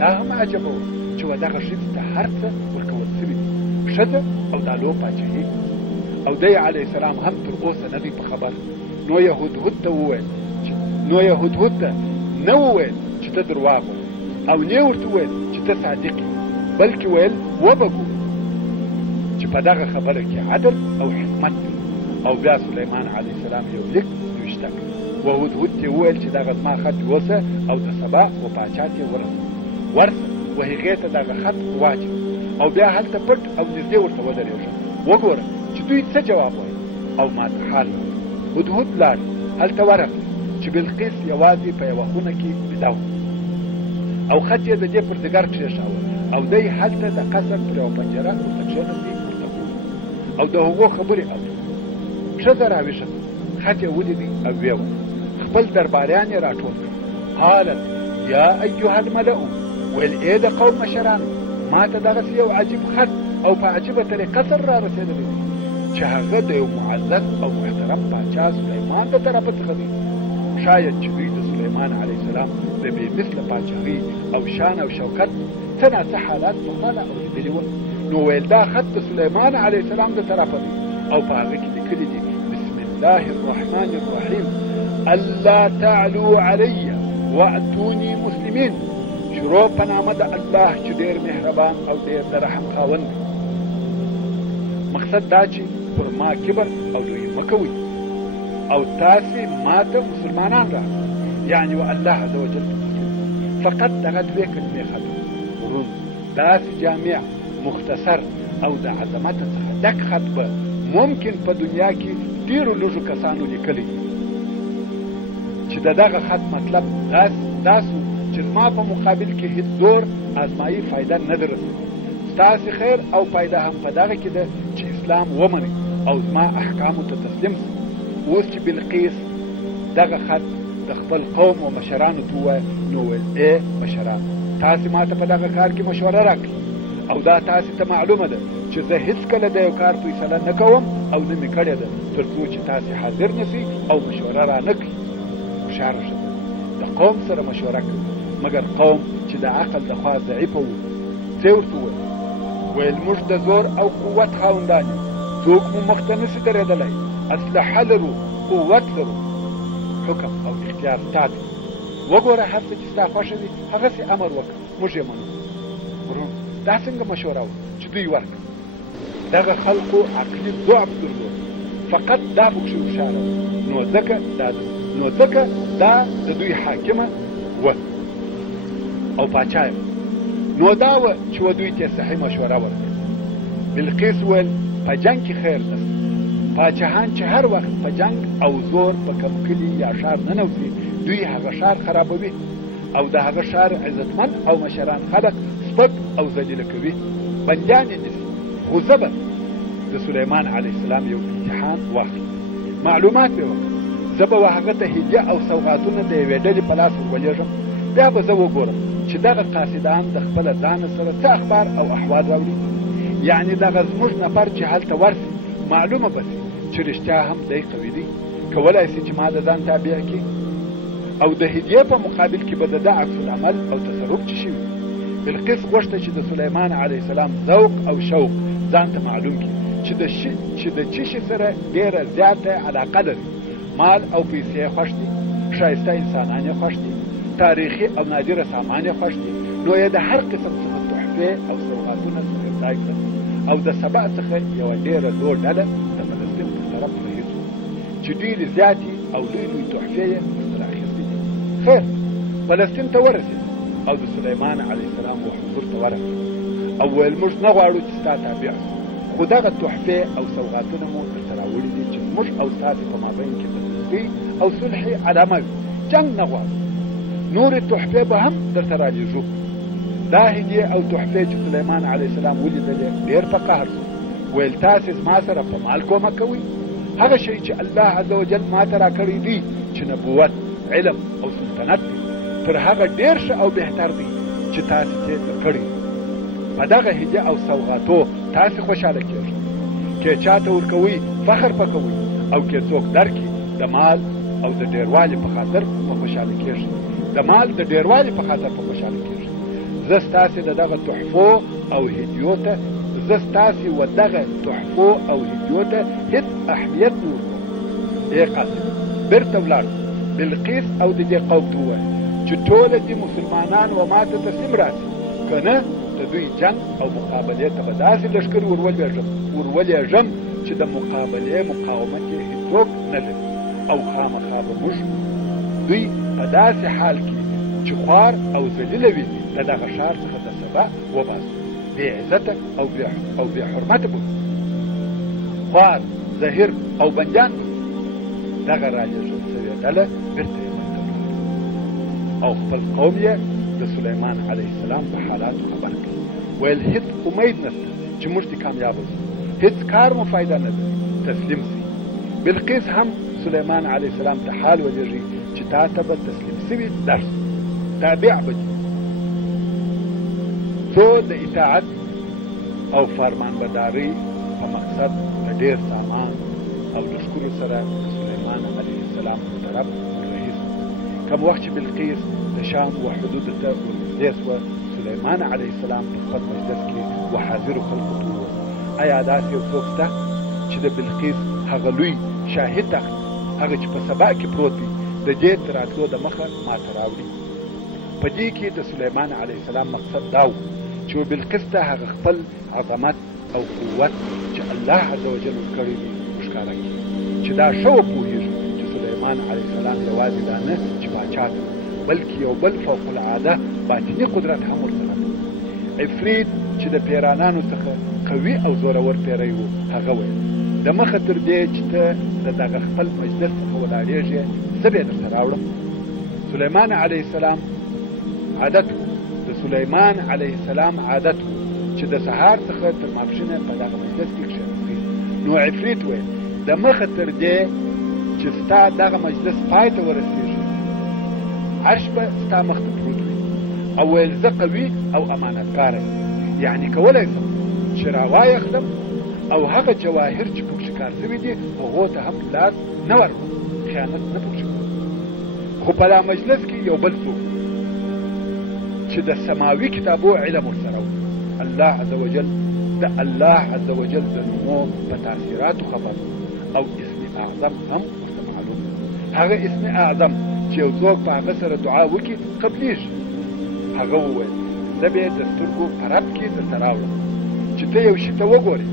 دا هم عجبه و چې و دغه ښځې ته هر څه ورکول سوي دي، ښځه او دا لو پاچهي، او دی علیه السلام هم تر اوسه نه دی په خبر. نو یې هدهد ته نه وویل چې ته درواغ وایې، او نه ورته وویل چې ته صادق یې، بلکې ویل وبه ګورو چې په دغه خبره کې عدل او حکمت دی. او بیا سلیمان علیه السلام یو لیک نوشته کړ و هدهد ته وویل چې دغه زما خط یوسه او د سبا و پاچا ته ورسه و هغې ته دغه خط واچوه او بیا هلته پټ او نږدې ورته ودرېږه، وګوره چې دوی څه جواب وایي او ما ته حال وایي. هدهد لاړ، هلته ورغلی چې بلقیس یوازې په یوه خونه کې بیده و او خط یې د دې پر ځګر کښېښاوه او دی هلته د قصر پر یوه پنجره ورته کښېنستی ورته او د هغو خبرې اوري. ښځه راویښه خط یې ولیدی او ویې ویل خپل درباریان یې راټول کړل. قالت یا ایها الملأ، ویل ای د قوم مشرانو، ما ته دغسې یو عجیب خط او په عجیبه طریقه سره را رسېدلی دی چې هغه د یو معزز او محترم پاچا سلیمان د طرفه څخه دی. شاید چې دوی د سلیمان علیه السلام د بې مثله پاچاهۍ او شان او شوکت څه ناڅه حالات په خپله اورېدلي وه. نو ویل دا خط د سلیمان علیه السلام د طرفه دی او په هغه کې لیکلي دي بسم الله الرحمن الرحیم الا تعلو علی واتوني مسلمین. شروع په نامه د الله چې ډېر مهربان او ډېر د رحم خاوند دی. مقصد دا چې پر ما کبر او لوی مه کوئ او تاسې ما ته مسلمانان راغلئ، یعنې و الله عز وجل فقط دغه دوې کلمې خط ورون داسې جامع مختصر او د عظمت څخه ډک خط به ممکن په دنیا کې ډېرو لږو کسانو لیکلی چې د دغه خط مطلب داسو چې زما په مقابل کې هیڅ زور ازمایي فایده نه در رسوي. ستاسې خیر او فایده هم په دغه کې ده چې اسلام ومنئ او زما احکامو ته تسلیم سئ. اوس چې بلقیس دغه خط د خپل قوم او مشرانو ته ووایه نو ویل ای مشران، تاسې ما ته په دغه کار کې مشوره راکړئ او دا تاسې ته معلومه ده چې زه هیڅکله د یو کار فیصله نه کوم او نه مې کړې ده تر څو چې تاسې حاضر نه سئ او مشوره را نه کړئ. هوښیاره ښځه د قوم سره مشوره کوي، مګر قوم چې د عقل د خوا ضعیفه وو څه ورته ویل موږ د زور او قوت خاوندان یو، څوک مو مخ ته نسي درېدلی، اسلحه لرو، قوت لرو، حکم او اختیار ستا دی. وګوره هر څه چې ستا خوښه وي هغسې امر وکړه، موږ یې منو. ورونو دا څنګه مشوره وه چې دوی ورکړه؟ دغه خلقو عقلي ضعف درلود، فقط دا پکښې هوښیاره وه، نو ځکه دا د دوی حاکمه وه او پاچا یې. نو دا وه چې و دوی ته صحیح مشوره ورکړه. بلقیس ویل په جنګ کې خیر نشته. پاچاهان چې هر وخت په جنګ او زور په کوم کلي یا ښار ننوځي دوی هغه ښار خرابوي او د هغه ښار عزتمند او مشران خلق سپک او ذلیله کوي، بندیان یې نیسي. خو زه به د سلیمان علیه السلام یو امتحان واخلم، معلومات به وکړم، زه به هغه ته هدیه او سوغاتونه د یوې ډلې په لاس ورولېږم، بیا به زه وګورم چې دغه قاصدان د خپله ځانه سره څه اخبار او احوال راوړي. یعنې دغه زموږ نفر چې هلته ورسي معلومه به سي چې رښتیا هم دی قوي دی، کولی سي چې ما د ځان تابع کړي او د هدیې په مقابل کې به د ده عکس العمل او تصرف چې شوي. بلقیس غوښته چې د سلیمان علیه السلام ذوق او شوق ځان ته معلوم کړي چې د څه شي سره ډېره زیاته علاقه لري. مال او پیسې یې خوښ دي، ښایسته انسانان یې خوښ دي، تاریخي او نادره سامان یې خوښ دي. نو یې د هر قسم څخه تحفې او سوغاتونه څخه ځای کړل او د سبا څخه یوه ډېره لوړ ډله د فلسطین پر طرف رهي شو چې ډېرې زیاتې او لوی تحفې یې ورسره اخیستې دي. خیر فلسطین ته ورسېد او د سلیمان علیه السلام و حضور ته ورغلل او ویل موږ نه غواړو چې ستا تابع شو، خو دغه تحفې او سوغاتونه مو درته راوړي دي چې موږ او ستاسې په مابین کې د دوستۍ او صلحې علامه وي. جنګ نه غواړو، نورې تحفې به هم درته رالیږو. دا هدیې او تحفې چې سلیمان علیه السلام ولیدلې ډېر په قهر شو. ویل تاسې زما سره په مال کومک کوئ؟ هغه شی چې الله عز وجل ما ته راکړی دی چې نبوت، علم او سلطنت دی تر هغه ډېر ښه او بهتر دی چې تاسې ته درکړی. په دغه هدیه او سوغاتو تاسې خوشحاله کېږئ، که چاته ورکوئ فخر پکوئ او که څوک درکړي د مال او د ډېروالي په خاطر په خوشحاله کېږئ، د مال د ډېروالي په خاطر په خوشحاله کېږئ. زه ستاسې د دغه تحفو او هدیو ته هیڅ اهمیت نه ورکوم. ای قاصد بېرته ولاړ بلقیس او د دې قوم ته ووایه چې ټوله دې مسلمانان و ما ته تسلیم راسي، که نه د دوی جنګ او مقابلې ته به داسې لښکر ورولېږم چې د مقابلې مقاومت یې هېڅوک نه لري او خامخا به موږ دوی په داسې حال کې چې خوار او ذلیله وي د دغه ښار څخه د سبا وباسو، بې عزته او بې حرمته به خوار، زهیر او بندیان به دغه رالیږل شوې ډله بېرته یې منځته ولاړه او خپل قوم یې د سلیمان علیه السلام په حالاتو خبر کړي. ویل هېڅ امید نشته چې موږ دې کامیابه شو، هېڅ کار مو فایده نه لري، تسلیم سئ. بلقیس هم سلیمان علیه السلام ته حال ولېږي چې تا ته به تسلیم سوي درس تابع به دي. څو د اطاعت او فرمانبردارۍ په مقصد د ډېر سامان او لښکرو سره د سلیمان علیه السلام په طرف وررهي شو. کوم وخت چې بلقیس د شام و حدودو ته ورنږدې شوه، سلیمان علیه السلام په خپل مجلس کې و حاضرو خلکو ته وویل ایا داسې یو څوک شته چې د بلقیس هغه لوی شاهي تخت، هغه چې په سبا کې پروت دی، د دې تر راتلو د مخه ماته راوړي؟ په دې کې د سلیمان علیه السلام مقصد دا و چې بلقیس ته هغه خپل عظمت او قوت چې الله عز وجل ورکړی دی وښکاره کړي، چې دا ښه وپوهېږي چې سلیمان علیه السلام یوازې دا نه چې پاچا دی، بلکې یو بل فوق العاده باطني قدرت هم ورسره دی. عفریت چې د پیرانانو څخه قوي او زورور پیری و، هغه ویل د مخه تر دې چې ته د دغه خپل مجلس څخه ولاړېږې زه به یې درته راوړم. سلیمان علیه السلام عادت د سليمان عليه السلام عادت چې د سهار څخه تر ماپښینه په دغه مجلس کې کښېناستي. نو عفریت ویل د مخه تر دې چې ستا دغه مجلس پای ته ورسېږي عرش به ستا مخ ته پروت وي. او ویل زه قوي او امانتکار یم، یعنی کولی شم چې راوایخلم او هغه جواهر چې پکښې کار شوي دي هغو ته هم لاس نه ورکړم، خیانت نه پکښې کوم. خو په دا مجلس کې یو بل څوک چې د سماوي کتابو علم ورسره و، الله عز وجل د الله عز وجل د نومو په تاثیراتو خبر او اسم اعظم هم ورته معلوم. هغه اسم اعظم چې یو څوک په هغه سره دعا وکړي قبلیږي. هغه وویل زه به د سترګو په رب کې درته راوړم چې ته یو شي ته وګورې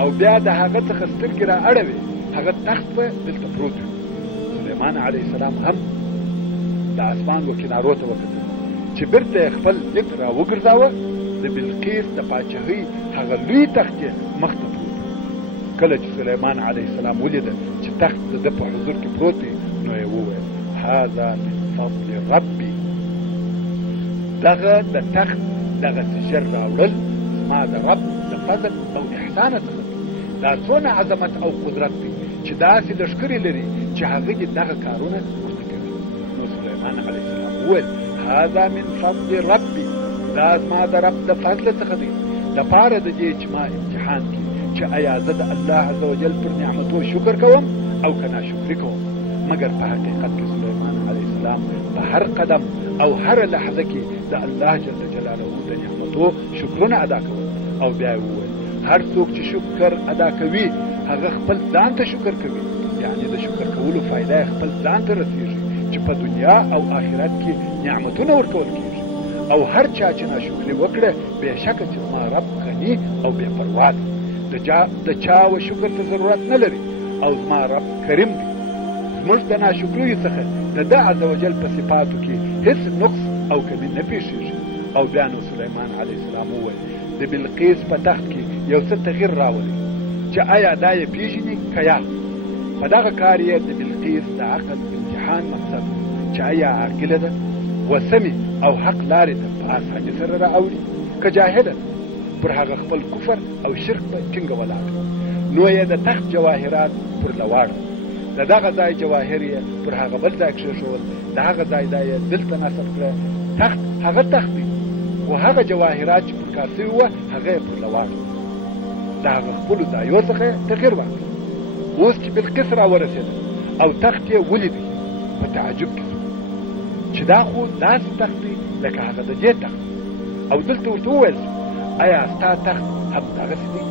او بیا د هغه څخه سترګې را اړوې، هغه تخت به دلته پروت وي. سلیمان علیه السلام هم د اسمان و کنارو ته وکتل چې بیرته یې خپل لیک را وګرځاوه. د بلقیس د پاچاهۍ هغه لوی تخت یې مخ ته پروت و. کله چې سلیمان علیه السلام ولیده چې تخت د ده په حضور کې پروت دی نو یې وویل هذا من فضل ربي، دغه د تخت دغه ژر راوړل زما د رب د فضل او احسان څخه. دا څونه عظمت او قدرت دی چې داسې لښکرې لري چې هغه دې دغه کارونه ورته کوي. نو سلیمان علیه السلام وویل هذا من فضل ربي، دا زما د رب د فضل څخه دی دپاره د دې چې ما امتحان کړي چې آیا زه د الله عز وجل پر نعمتو شکر کوم او که ناشکري کوم. مګر په حقیقت کې سلیمان علیه السلام په هر قدم او هر لحظه کې د الله جل جلاله د نعمتو شکرونه ادا کول. او بیا یې وویل هر څوک چې شکر ادا کوي هغه خپل ځان ته شکر کوي، یعنی د شکر کولو فایده خپل ځان ته رسیږي چې په دنیا او آخرت کې نعمتونه ورکول کېږي. او هر چا چې ناشکري وکړه بېشکه چې زما رب غني او بې پروا دی، د چا و شکر ته ضرورت نه لري او زما رب کریم دی. زموږ د ناشکریو څخه د ده عز وجل په صفاتو کې هیڅ نقص او کمی نه پیښیږي. او بیا نو سلیمان علیه السلام وویل د بلقیس په تخت کې یو څه تغییر راولي چې آیا دا یې پیژني که یا. په دغه کار یې د بلقیس د عقل امتحان مقصد چې آیا عاقله ده و سمې او حق لارې ته په اساني سره رااوړي که جاهله پر هغه خپل کفر او شرک په ټینګه ولاړ. نو یې د تخت جواهرات پر لواړ، د دغه ځای جواهر یې پر هغه بل ځای کښېښول، د هغه ځای دا یې دلته نصب کړه. تخت هغه تخت دی خو هغه جواهرات چې پر کار شوي وه هغه یې پر لواړ، د هغه خپلو ځایو څخه یې تغییر ورکړ. اوس چې بلقیس راورسېده او تخت یې ولیدی په تعجب کې شو چې دا خو داسې تخت دی لکه هغه د دې تخت. او دلته ورته وویل شو آیا ستا تخت هم دغسې دی؟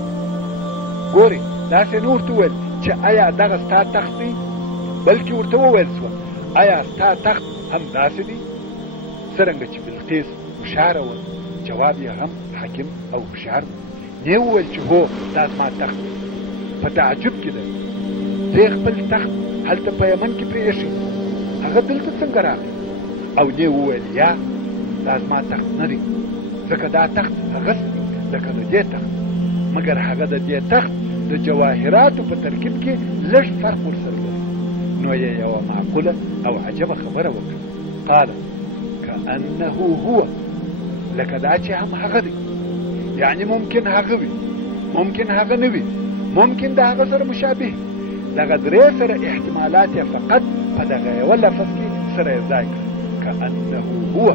ګورې داسې نه ورته وویل چې آیا دغه ستا تخت دی، بلکې ورته وویل شوه آیا ستا تخت هم داسې دی؟ څرنګه چې بلقیس هوښیاره وه جواب یې هم حکیم او هوښیار و. نه وویل چې هو دا زما تخت دی، په تعجب کې ده زه خپل تخت هلته په یمن کې پرې ایښی، هغه دلته څنګه راغی؟ او نه وویل یا دا زما تخت نه دی، ځکه دا تخت هغسې دی لکه د دې تخت، مګر هغه د دې تخت د جواهراتو په ترکیب کې لږ فرق ورسره لري. نو یې یوه معقوله او عجبه خبره وکړه. قال کأنه هو، لکه دا چې هم هغه دی، یعنی ممکن هغه وي ممکن هغه نه وي، ممکن د هغه سره مشابه. دغه درې سره احتمالات یې فقط په دغه یوه لفظ کې سره یې ځای کړه. کأنه هو،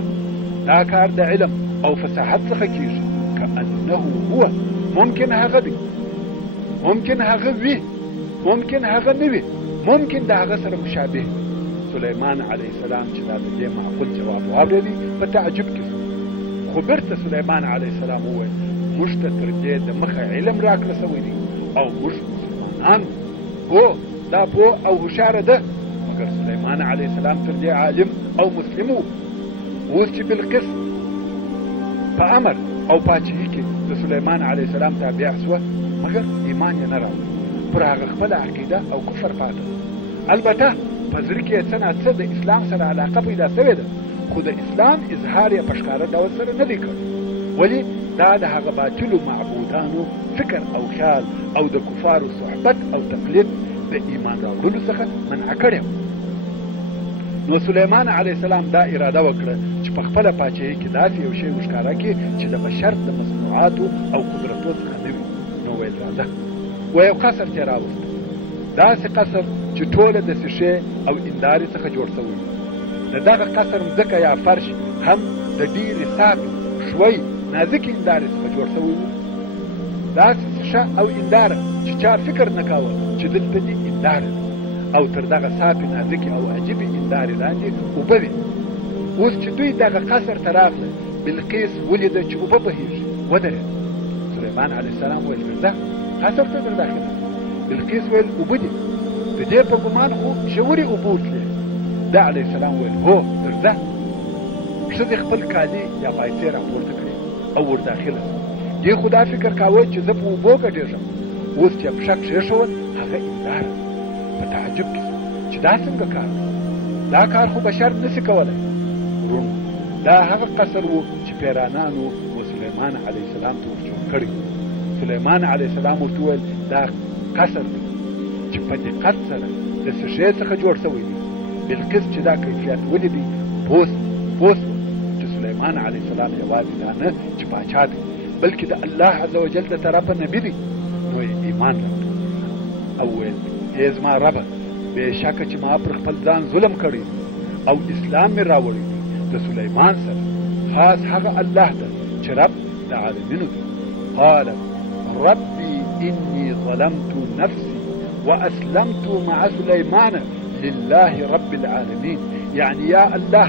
دا کار د علم او فصاحت څخه کېږي. کأنه هو، ممکن هغه دی، ممکن هغه وي، ممکن هغه نه وي، ممکن د هغه سره مشابه. سلیمان علیه السلام چې دا د دې معقول جواب واورېدی په تعجب کې شو. خو بیرته سلیمان علیه السلام وویل موږ ته تر دې د مخه علم راکړه سوی دی او موږ مسلمانان هو دا پوه او هوښیاره ده. مګر سلیمان علیه السلام تر دې عالم او مسلم و. اوس چې بلقیس په امر او پاچهي کې د سلیمان علیه السلام تابع شوه مګر ایمان یې نه راوړ، پر هغه خپله عقیده او کفر پاته. البته په زړه کې یې څه ناڅه د اسلام سره علاقه پیدا شوې ده، خو د اسلام اظهار یې په ښکاره ډول سره نه دی کړی. ولې دا د هغه باطلو معبودانو فکر او خیال او د کفارو صحبت او تقلید د ایمان راوړلو څخه منع کړی و. نو سلیمان علیه السلام دا اراده وکړه چې چې په خپله پاچاهي کې داسې یو شی وښکاره کړي چې د بشر د مصنوعاتو او قدرتو څخه نه وي. نو ویل راځه و یو قصر ترې راوست، داسې قصر چې ټوله د ښیښې او هندارې څخه جوړ شوی و. د دغه قصر مځکه یا فرش هم د ډېرې صافې ښوی نازکې هندارې څخه جوړ شوی و. داسې ښیښه او هنداره چې چا فکر نه کاوه چې دلته دې هنداره او تر دغه صافې نازکې او عجیبې هندارې لاندې اوبه وې. اوس چې دوی دغه قصر ته راغله، بلقیس ولیده چې اوبه بهېږي، ودرېده. سلیمان علیه السلام ویل ګرځه قصر ته در داخله. بلقیس ویل اوبه دي، د دې په ګمان خو ژورې اوبه وتلې. ده علیه السلام ویل هو درځه. ښځې خپل کالي یا پایڅې راپورته کړې او ور داخله. دې خو دا فکر کاوه چې زه په اوبو ګډېږم. اوس چې پښه کښېښول هغه هنداره په تعجب کې چې دا څنګه کار دی؟ دا کار خو بشر نسي کولی. ورونو دا هغه قصر و چې پیرانانو و سلیمان علیه السلام ته ور جوړ کړی. سلیمان علیه السلام ورته وویل دا قصر دی چې په دقت سره د ښیښې څخه جوړ شوی دی. بلقیس چې دا کیفیت ولیدی پوه شوه چې سلیمان علیه السلام یوازې دا نه چې پاچا دی بلکې د الله عز وجل د طرفه نبي دی. نو یې ایمان راوړ او ویل ای زما ربه، بېشکه چې ما پر خپل ځان ظلم کړی او اسلام مې راوړی دی د سلیمان سره. خاص هغه الله ده چې رب د عالمینو دی. قال ربي إني ظلمت نفسي وأسلمت مع سليمان لله رب العالمين. يعني يا الله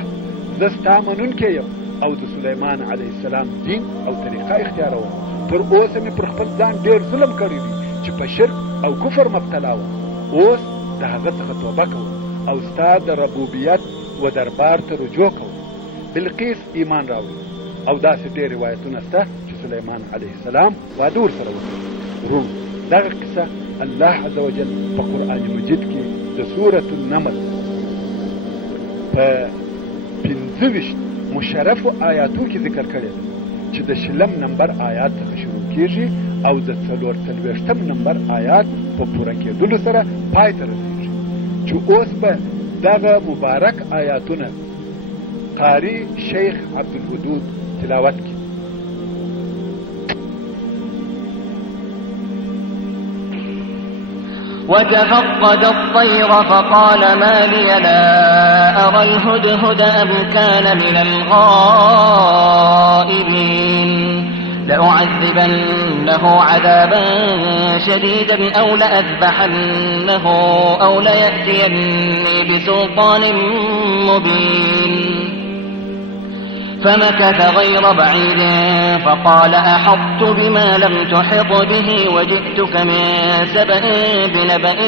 زستا منونکی یم او د سلیمان علیه السلام دین او طریقه اختیاروم. تر اوسه مې پر خپل ځان ډېر ظلم کړی دی چې په شرک او کفر مبتلا وم. اوس د هغه څخه توبه کوم او ستا د ربوبیت و دربار ته رجوع کوم. بلقیس ایمان راوړ او داسې ډېر روایتونه شته چې سلیمان علیه السلام واده ورسره وکړ. ورونو دغه قصه الله عز وجل په قرآن مجید کې د سورة النمل په 25 مشرفو آیاتو کې ذکر کړی ده چې د 20 نمبر آیات څخه شروع کېږي او د 44 نمبر آیات په پوره کېدلو سره پای ته رسېږي. چې اوس به دغه مبارک آیاتونه قاری شیخ عبدالودود تلاوت کړي. وتفقد الطير فقال ما لي لا أرى الهدهد أم كان من الغائبين لأعذبنه عذابا شديدا أو لأذبحنه أو ليأتيني بسلطان مبين. فمكث غير بعيد فقال أحطت بما لم تحط به وجئتك من سبأ بنبأ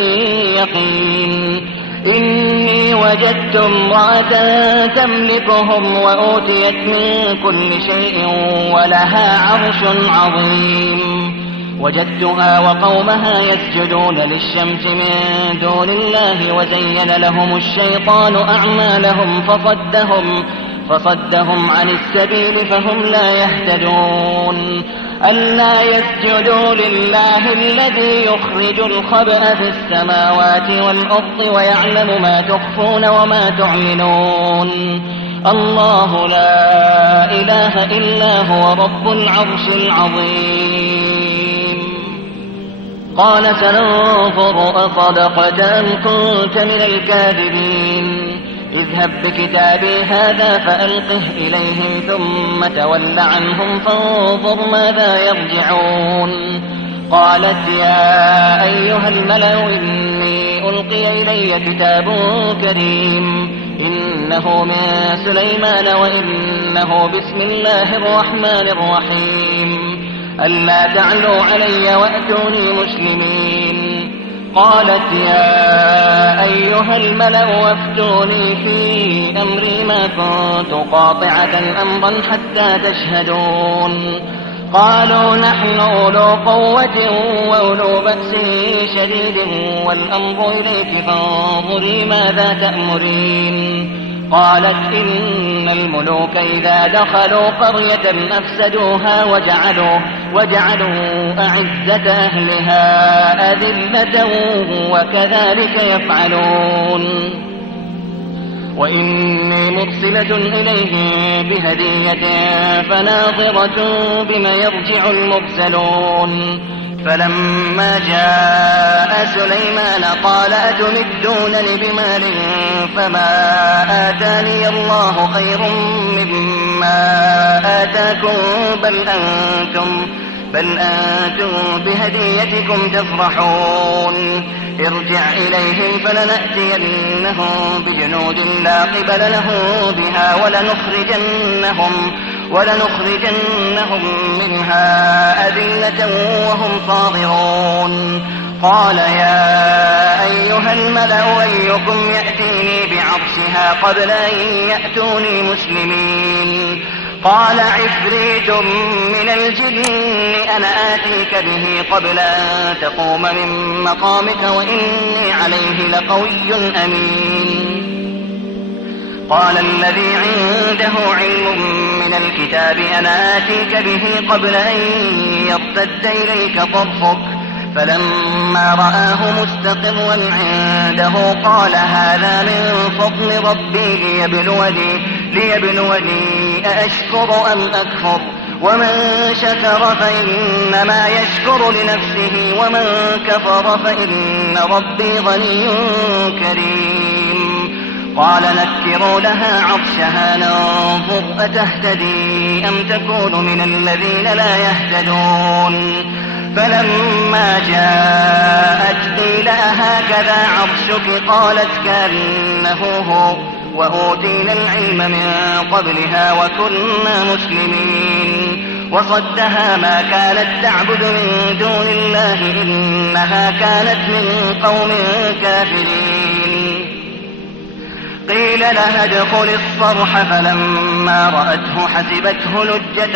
يقين. إني وجدت امرأة تملكهم وأوتيت من كل شيء ولها عرش عظيم. وجدتها وقومها يسجدون للشمس من دون الله وزين لهم الشيطان أعمالهم فصدهم عن السبيل فهم لا يهتدون. ألا يسجدوا لله الذي يخرج الخبأ في السماوات والأرض ويعلم ما تخفون وما تعلنون. الله لا إله إلا هو رب العرش العظيم. قال سننظر أصدقت أم كنت من الكاذبين. اذهب بكتابي هذا فألقه إليهم ثم تول عنهم فانظر ماذا يرجعون. قالت يا أيها الملأ إني ألقي إلي كتاب كريم إنه من سليمان وإنه بسم الله الرحمن الرحيم. ألا تعلوا علي وأتوني مسلمين. قالت يا أيها الملأ وافتوني في أمري ما كنت قاطعة أمرا حتى تشهدون. قالوا نحن أولو قوة وأولو بأس شديد والأمر إليك فانظري ماذا تأمرين. قالت إن الملوك إذا دخلوا قرية أفسدوها وجعلوا أعزة أهلها أذلة وكذلك يفعلون. وإني مرسلة إليهم بهدية فناظرة بما يرجع المرسلون. فلما جاء سليمان قال أتمدونني بمال فما آتاني الله خير مما آتاكم بل أنتم بهديتكم تفرحون. ارجع إليهم فلنأتينهم بجنود لا قبل لهم بها ولنخرجنهم منها أذلة وهم صاغرون. قال يا أيها الملأ أيكم يأتيني بعرشها قبل أن يأتوني مسلمين؟ قال عفريت من الجن أنا آتيك به قبل أن تقوم من مقامك وإني عليه لقوي أمين. قال الذي عنده علم من الكتاب أنا آتيك به قبل أن يرتد إليك طرفك فلما رآه مستقرا عنده قال هذا من فضل ربي ليبلوني أأشكر أم أكفر ومن شكر فإنما يشكر لنفسه ومن كفر فإن ربي غني كريم. قال نكروا لها عرشها ننظر أتهتدي أم تكون من الذين لا يهتدون. فلما جاءت قيل أهكذا عرشك قالت كأنه هو وأوتينا العلم من قبلها وكنا مسلمين. وصدها ما كانت تعبد من دون الله إنها كانت من قوم كافرين. قيل لها ادخل الصرح فلما رأته حسبته لجة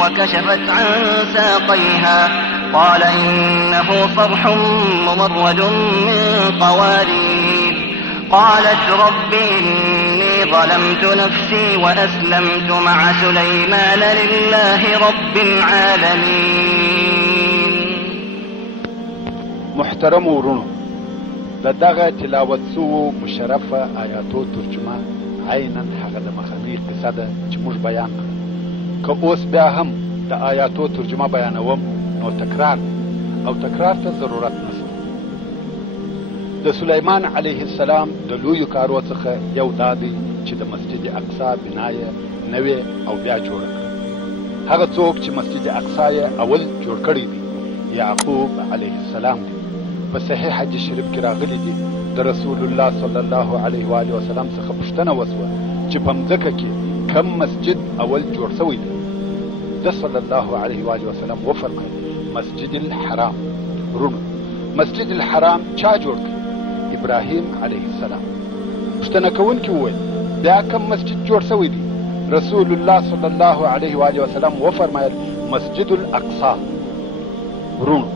وكشفت عن ساقيها قال إنه صرح ممرد من قوارير. قالت رب إني ظلمت نفسي وأسلمت مع سليمان لله رب العالمين. محترم ورونو دغه تلاوت سو مشرفه آیاتو ترجمه عینا هغه د مخنی قصه ده چې موږ بیان کړو. که اوس بیا هم د آیاتو ترجمه بیانوم نو تکرار ته ضرورت نشته. د سلیمان علیه السلام د لویو کارو څخه یو دا دی چې د مسجد اقصی بنا یې نوې او بیا جوړه کړه. هغه څوک چې مسجد اقصی یې اول جوړ کړی دی یعقوب علیه السلام دی. په صحیح حدیث شریف کې راغلی دی د رسول الله صلی الله علیه و آله وسلم څخه پوښتنه وسوه چې په مځکه کې کم مسجد اول جوړ شوی دی؟ د صلی الله علیه و آله وسلم وفرمایل مسجد الحرام. ورونو مسجد الحرام چا جوړ کړ؟ ابراهیم علیه السلام. پوښتنه کوونکي وویل بیا کم مسجد جوړ شوی دی؟ رسول الله صلی الله علیه و آله وسلم وفرمایل مسجد الاقصی. ورونو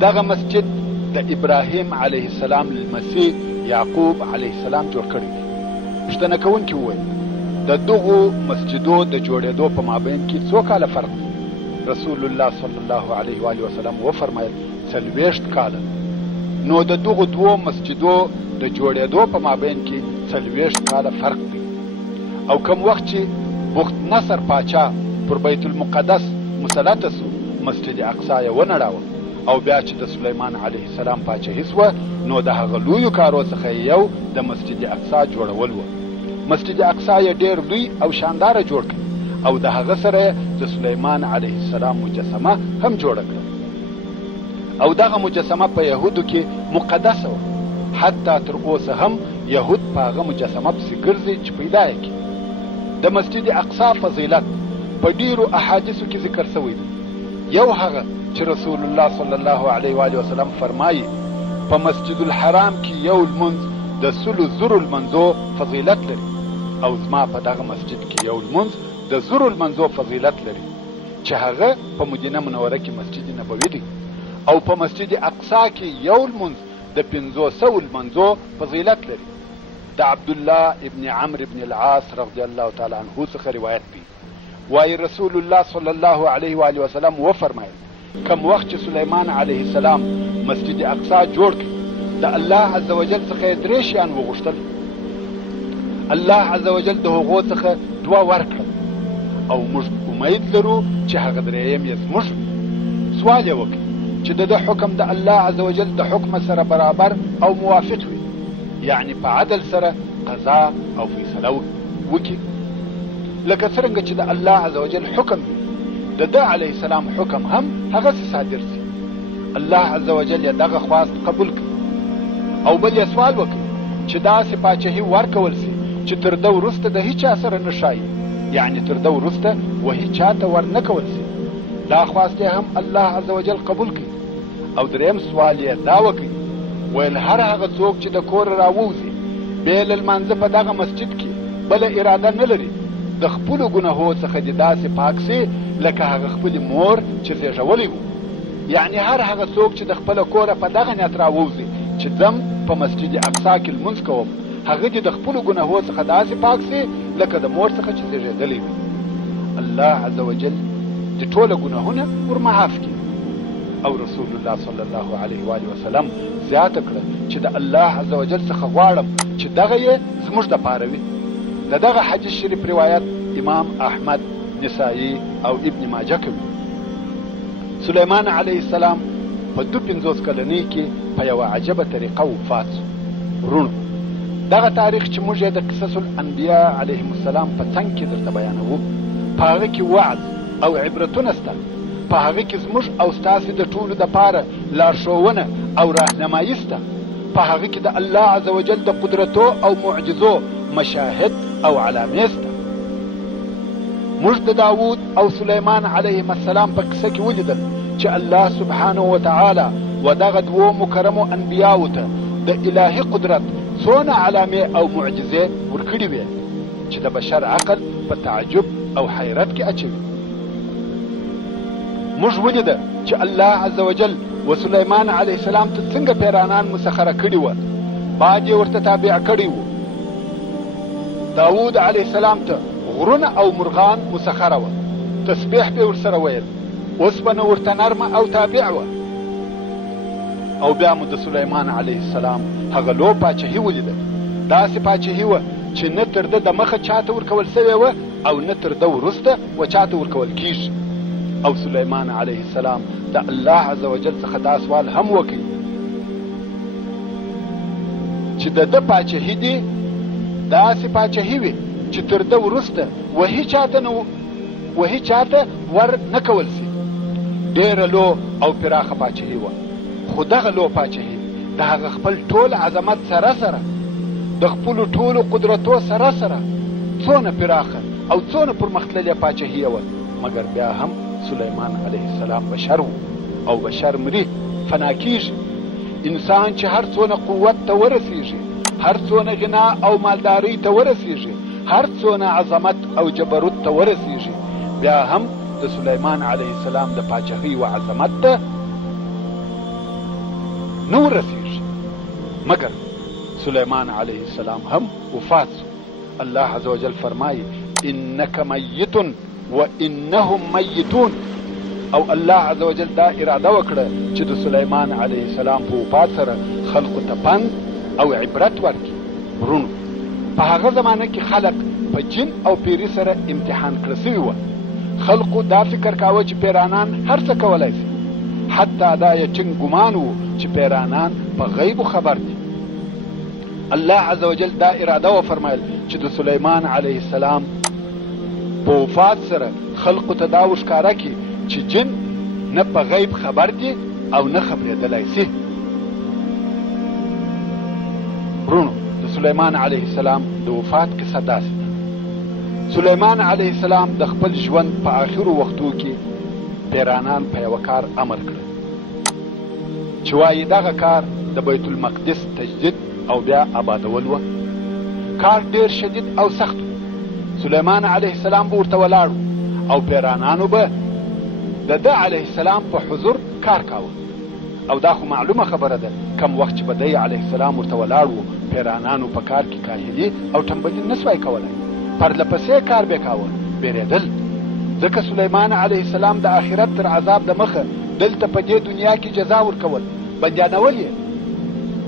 دغه مسجد د ابراهیم علیه السلام لمسی یعقوب علیه السلام جوړ کړی دی. پوښتنه کوونکي وویل د دغو مسجدو د جوړېدو په مابین کې څو کاله فرق دی؟ رسول الله صلی الله علیه و آله وسلم وفرمایل 40 کاله. نو د دغو دوو مسجدو د جوړېدو په مابین کې 40 کاله فرق دی. او کوم وخت چې بخت نصر پاچا پر بیت المقدس مسلط سو مسجد اقصی یې ونړاوه او بیا چې د سلیمان علیه السلام پاچاهي سوه نو د هغه لویو کارو څخه یو د مسجد اقصی جوړول و. مسجد اقصی یې ډېر لوی او شانداره جوړ کړ او د هغه سره د سلیمان علیه السلام مجسمه هم جوړه کړه او دغه مجسمه په یهودو کې مقدسه وه. حتی تر اوسه هم یهود په هغه مجسمه پسې ګرځي چې پیدا یې کړي. د مسجد اقصی فضیلت په ډېرو احادیثو کې ذکر شوی دی. یو هغه چې رسول الله صلی الله علیه و آله وسلم فرمایي په مسجد الحرام کې یو لمونځ د 100,000 لمونځو فضیلت لري او زما په دغه مسجد کې یو لمونځ د 100 لمونځو فضیلت لري چې هغه په مدینه منوره کې مسجد نبوي دی او په مسجد اقصی کې یو لمونځ د 500 لمونځو فضیلت لري. د عبدالله ابن عمرو ابن العاص رضی الله تعالی عنه څخه روایت دی وایي رسول الله صلی الله علیه و آله وسلم وفرمایل کم وخت چې سلیمان علیه السلام مسجد اقصی جوړ کړ د الله عز وجل څخه 3 شیان وغوښتل. الله عز وجل د هغو څخه دوه ورکړل او موږ امید لرو چې هغه درېیم یې زموږ سوال یې وکړي چې د حکم د الله عز وجل د حکم سره برابر او موافق وي، یعنی په عدل سره قضا او فیصله وکړي، لکه څرنګه چې د الله عز وجل حکم وي د ده علیه السلام حکم هم هغسې صادر سي. الله عز وجل یې دغه خواست قبول کړي او بل یې سوال وکړي چې داسې پاچهي ورکول سي چې تر ده وروسته د هیچا سره نه ښایي، یعنی تر ده وروسته وهي چاته ور نه کول سي. دا خواست یې هم الله عز وجل قبول کړي. او درېیم سوال یې دا وکړي ویل هر هغه څوک چې د کور راووځي بې له لمانځه په دغه مسجد کې بله اراده نه لري، د خپلو ګناهو څخه دې داسې پاک سي لکه هغه خپلې مور چې زېږولی و. یعنی هر هغه څوک چې د خپله کوره په دغه نیت راووځي چې ځم په مسجد اقصا کې لمونځ کوم، هغه دې د خپلو ګناهو څخه داسې پاک سي لکه د مور څخه چې زېږېدلی وي. الله عز وجل دې ټوله ګناهونه ورمعاف کړي. او رسول الله صلی الله علیه و آله وسلم زیاته کړه چې د الله عز وجل څخه غواړم چې دغه یې زموږ دپاره وي. د دغه حدیث شریف روایت امام احمد، نسائی او ابن ماجه کوي. سلیمان علیه السلام په 52 کلنۍ کې په یوه عجبه طریقه وفات شو. ورونو دغه تاریخ چې موږ یې د قصص الانبیاء علیهم السلام په څنګ کې درته بیانوو، په هغه کې وعظ او عبرتونه شته، په هغه کې زموږ او ستاسې د ټولو دپاره لارښوونه او راهنمایي شته، په هغه کې د الله عز وجل د قدرتو او معجزو مشاهد او علامې شته. موږ د داود او سلیمان علیهم السلام په قصه کې ولیدل چې الله سبحانه وتعالی و دغه دوو مکرمو انبیاو ته د الهي قدرت څونه علامې او معجزې ورکړي وې چې د بشر عقل په تعجب او حیرت کې اچوي. موږ ولیده چې الله عز وجل و سلیمان علیه السلام ته څنګه پیرانان مسخره کړي وه، باد یې ورته تابع کړي وو. داود علیه السلام ته غرونه او مرغان مسخره وه، تسبیح به ورسره ویل، اوسپنه ورته نرمه او تابع وه. او بیا مو د سلیمان علیه السلام هغه لو پاچهي ولیده، داسې پاچهي وه چې نه تر ده د مخه چاته ورکول سوې وه او نه تر ده وروسته و چاته ورکول کیږي. او سلیمان علیه السلام د الله عز وجل څخه دا سوال هم وکړي چې د ده پاچهي دې داسې پاچهي وي چې تر ده وروسته وهي چاته ور نه کول سي. ډېره لو او پراخه پاچهي وه، خو دغه لو پاچهي د هغه خپل ټول عظمت سره سره د خپلو ټولو قدرتو سره سره څونه پراخه او څونه پرمختللې پاچهي وه، مګر بیا هم سلیمان علیه السلام بشر و او بشر مري، فنا کیږي. انسان چې هر څونه قوت ته ورسیږي، هر څونه غنا او مالداري ته ورسیږي، هر څونه عظمت او جبروت ته ورسیږي، بیا هم د سلیمان علیه السلام د پاچهي و عظمت ته نه ورسیږي. مګر سلیمان علیه السلام هم وفات شو. الله عز وجل فرمایي انک میت وانهم میتون. او الله عز وجل دا اراده وکړه چې د سلیمان علیه السلام په وفات سره خلقو ته پند او عبرت ورکړي. ورونو په هغه زمانه کې خلق په جن او پیري سره امتحان کړه سوي وه. خلقو دا فکر کاوه چې پیرانان هر څه کولی شي، حتی دا یې ټینګ ګمان و چې پیرانان په غیبو خبر دي. الله عز وجل دا اراده وفرمایل چې د سلیمان علیه السلام په وفات سره خلقو ته دا وښکاره کړي چې جن نه په غیب خبر دي او نه خبرېدلی سي. ورونو د سلیمان علیه السلام د وفات کیسه داسې ده. سلیمان علیه السلام د خپل ژوند په آخرو وختو کې پیرانان په یوه کار امر کړه چې وایي دغه کار د بیت المقدس تجدید او بیا آبادول وه. کار ډېر شدید او سخت و. سلیمان علیه السلام به ورته ولاړ او پیرانانو به د ده علیه السلام په حضور کار کاوه. او دا خو معلومه خبره ده کم وخت چې به دی علیه السلام ورته ولاړ و، پیرانانو په کار کې کاهلي او ټنبلي نه سوای کولی، پرله پسې کار به کاوه، بیرېدل. ځکه سلیمان علیه السلام د آخرت تر عذاب د مخه دلته په دې دنیا کې جزا ورکول، بندیانول یې.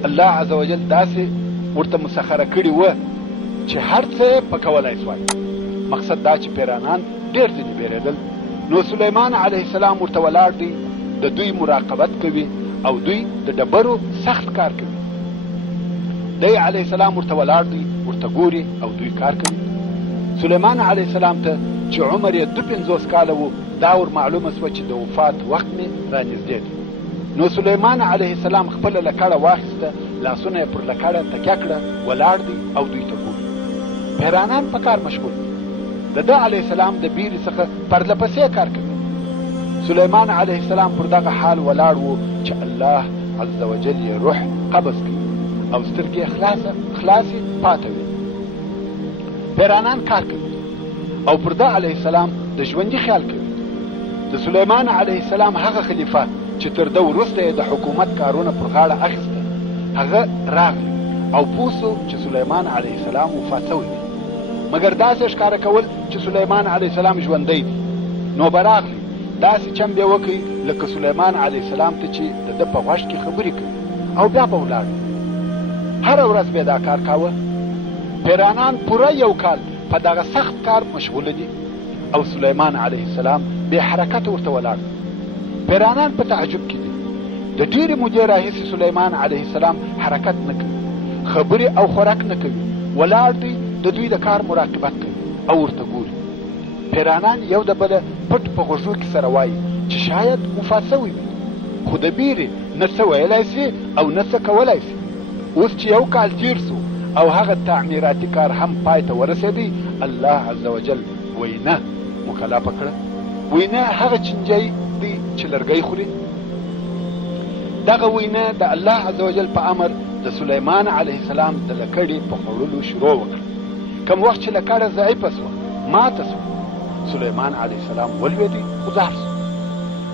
الله عز وجل داسې ورته مسخره کړي وه چې هر څه په کولای سوای. مقصد دا چې پیرانان ډېر ځینې بیرېدل. نو سلیمان علیه السلام ورته ولاړ دی، د دوی مراقبت کوي او دوی د ډبرو سخت کار کوي. دی علیه السلام ورته ولاړ دی، ورته ګوري او دوی کار کوي. سلیمان علیه السلام ته چې عمر یې 52 کاله و، دا ور معلومه سوه چې د وفات وخت مې رانږدې دی. نو سلیمان علیه السلام خپله لکړه واخیسته، لاسونه یې پر لکړه تکیه کړه، ولاړ دی او دوی ته ګوري. پیرانان په کار مشغول دي. د ده علیه السلام د بیرې څخه پرله پسې کار کوي. سلیمان علیه السلام پر دغه حال ولاړ و چې الله عز وجل یې روح قبض کړي او سترګې خلاصې پاته وي. پیرانان کار کوي او پر ده علیه السلام د ژوندي خیال کوي. د سلیمان علیه السلام هغه خلیفه چې تر ده وروسته یې د حکومت کارونه پر غاړه اخیسته، هغه راغلی او پوه سو چې سلیمان علیه السلام وفات شوی دی، مګر داسې ښکاره کول چې سلیمان علیه السلام ژوندی دی. نو به راغلی داسې چم به وکړي لکه سلیمان علیه السلام ته چې د ده په غوږ کې خبرې کوي، او بیا به ولاړ. هره ورځ به دا کار کاوه. پیرانان پوره 1 کال په دغه سخت کار مشغوله دي او سلیمان علیه السلام بې حرکت ورته ولاړ. پیرانان په تعجب کې دي. د ډېرې مودې راهیسې سلیمان علیه السلام حرکت نه کوي، خبرې او خوراک نه کوي، ولاړ دی، د دوی د کار مراقبت کوي او ورته ګوري. پیرانان یو د بله پټ په غوږو کې سره وایي چې شاید وفات شوی وي، خو د بیرې نه څه ویلی سي او نه څه کولی سي. اوس چې 1 کال تیر سو او هغه تعمیراتي کار هم پای ته ورسېدی، الله عز وجل وینا مکلفه کړه. وینا هغه چنجی دی چې لرګی خوري. دغه وینا د الله عز وجل په امر د سلیمان علیه السلام د لکړې په خوړلو شروع وکړه. کوم وخت چې لکړه ضعیفه سوه، ماته سوه، سلیمان علیه السلام ولوېدی، غذار سو.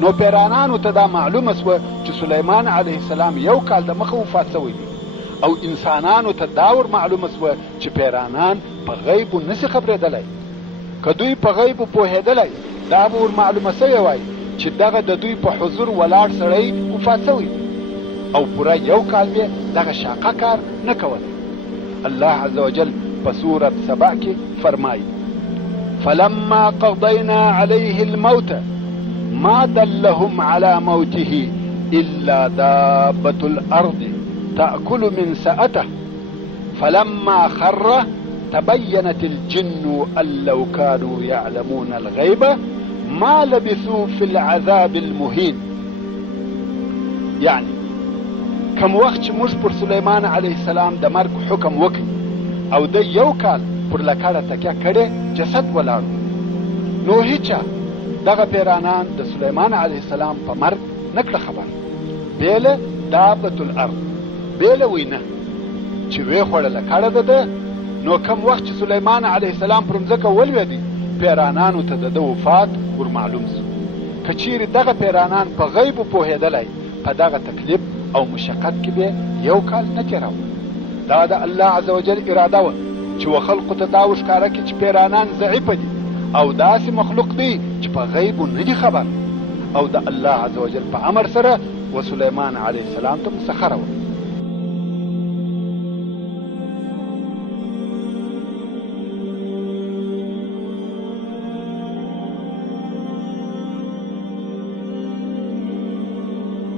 نو پیرانانو ته دا معلومه سوه چې سلیمان علیه السلام 1 کال د مخه وفات شوی دی، او انسانانو ته دا ور معلومه سوه چې پیرانان په غیبو نسي خبرېدلی. که دوی په غیبو پوهېدلی، دا به ور معلومه سوی وای چې دغه د دوی په حضور ولاړ سړی وفات شوی دی، او پوره 1 کال به دغه شاقه کار نه کولی. الله عز وجل په سورة سبع کې فرمایي: فلما قضينا عليه الموت ما دلهم على موته إلا دابة الأرض تأكل من سأته فلما خر تبينت الجن أن لو كانوا يعلمون الغيب ما لبثوا في العذاب المهين. يعني کم وخت چې موږ پر سلیمان علیه السلام د مرګ حکم وکړ او د 1 کال پر لکړه تکیه کړې، جسد ولاړ، نو هیچا دغه پیرانان د سلیمان علیه السلام په مرګ نه کړه خبر، بیله دابة الارض، بیله وینا چې وی خوړله کړه ده. نو کم وخت چې سلیمان علیه السلام پر مځکه ولوېدی، پیرانانو ته د ده وفات ور معلوم سو. که چیرې دغه پیرانان په غیبو پوهېدلی، په دغه تکلیف او مشقت کې به 1 کال نه تېراوه. دا د الله عز وجل اراده وه چې و خلقو ته دا وښکاره کړي چې پیرانان ضعیفه دي او داسې مخلوق دی چې په غیبو نه دي خبر، او د الله عز وجل په امر سره و سلیمان علیه السلام ته مسخره وه.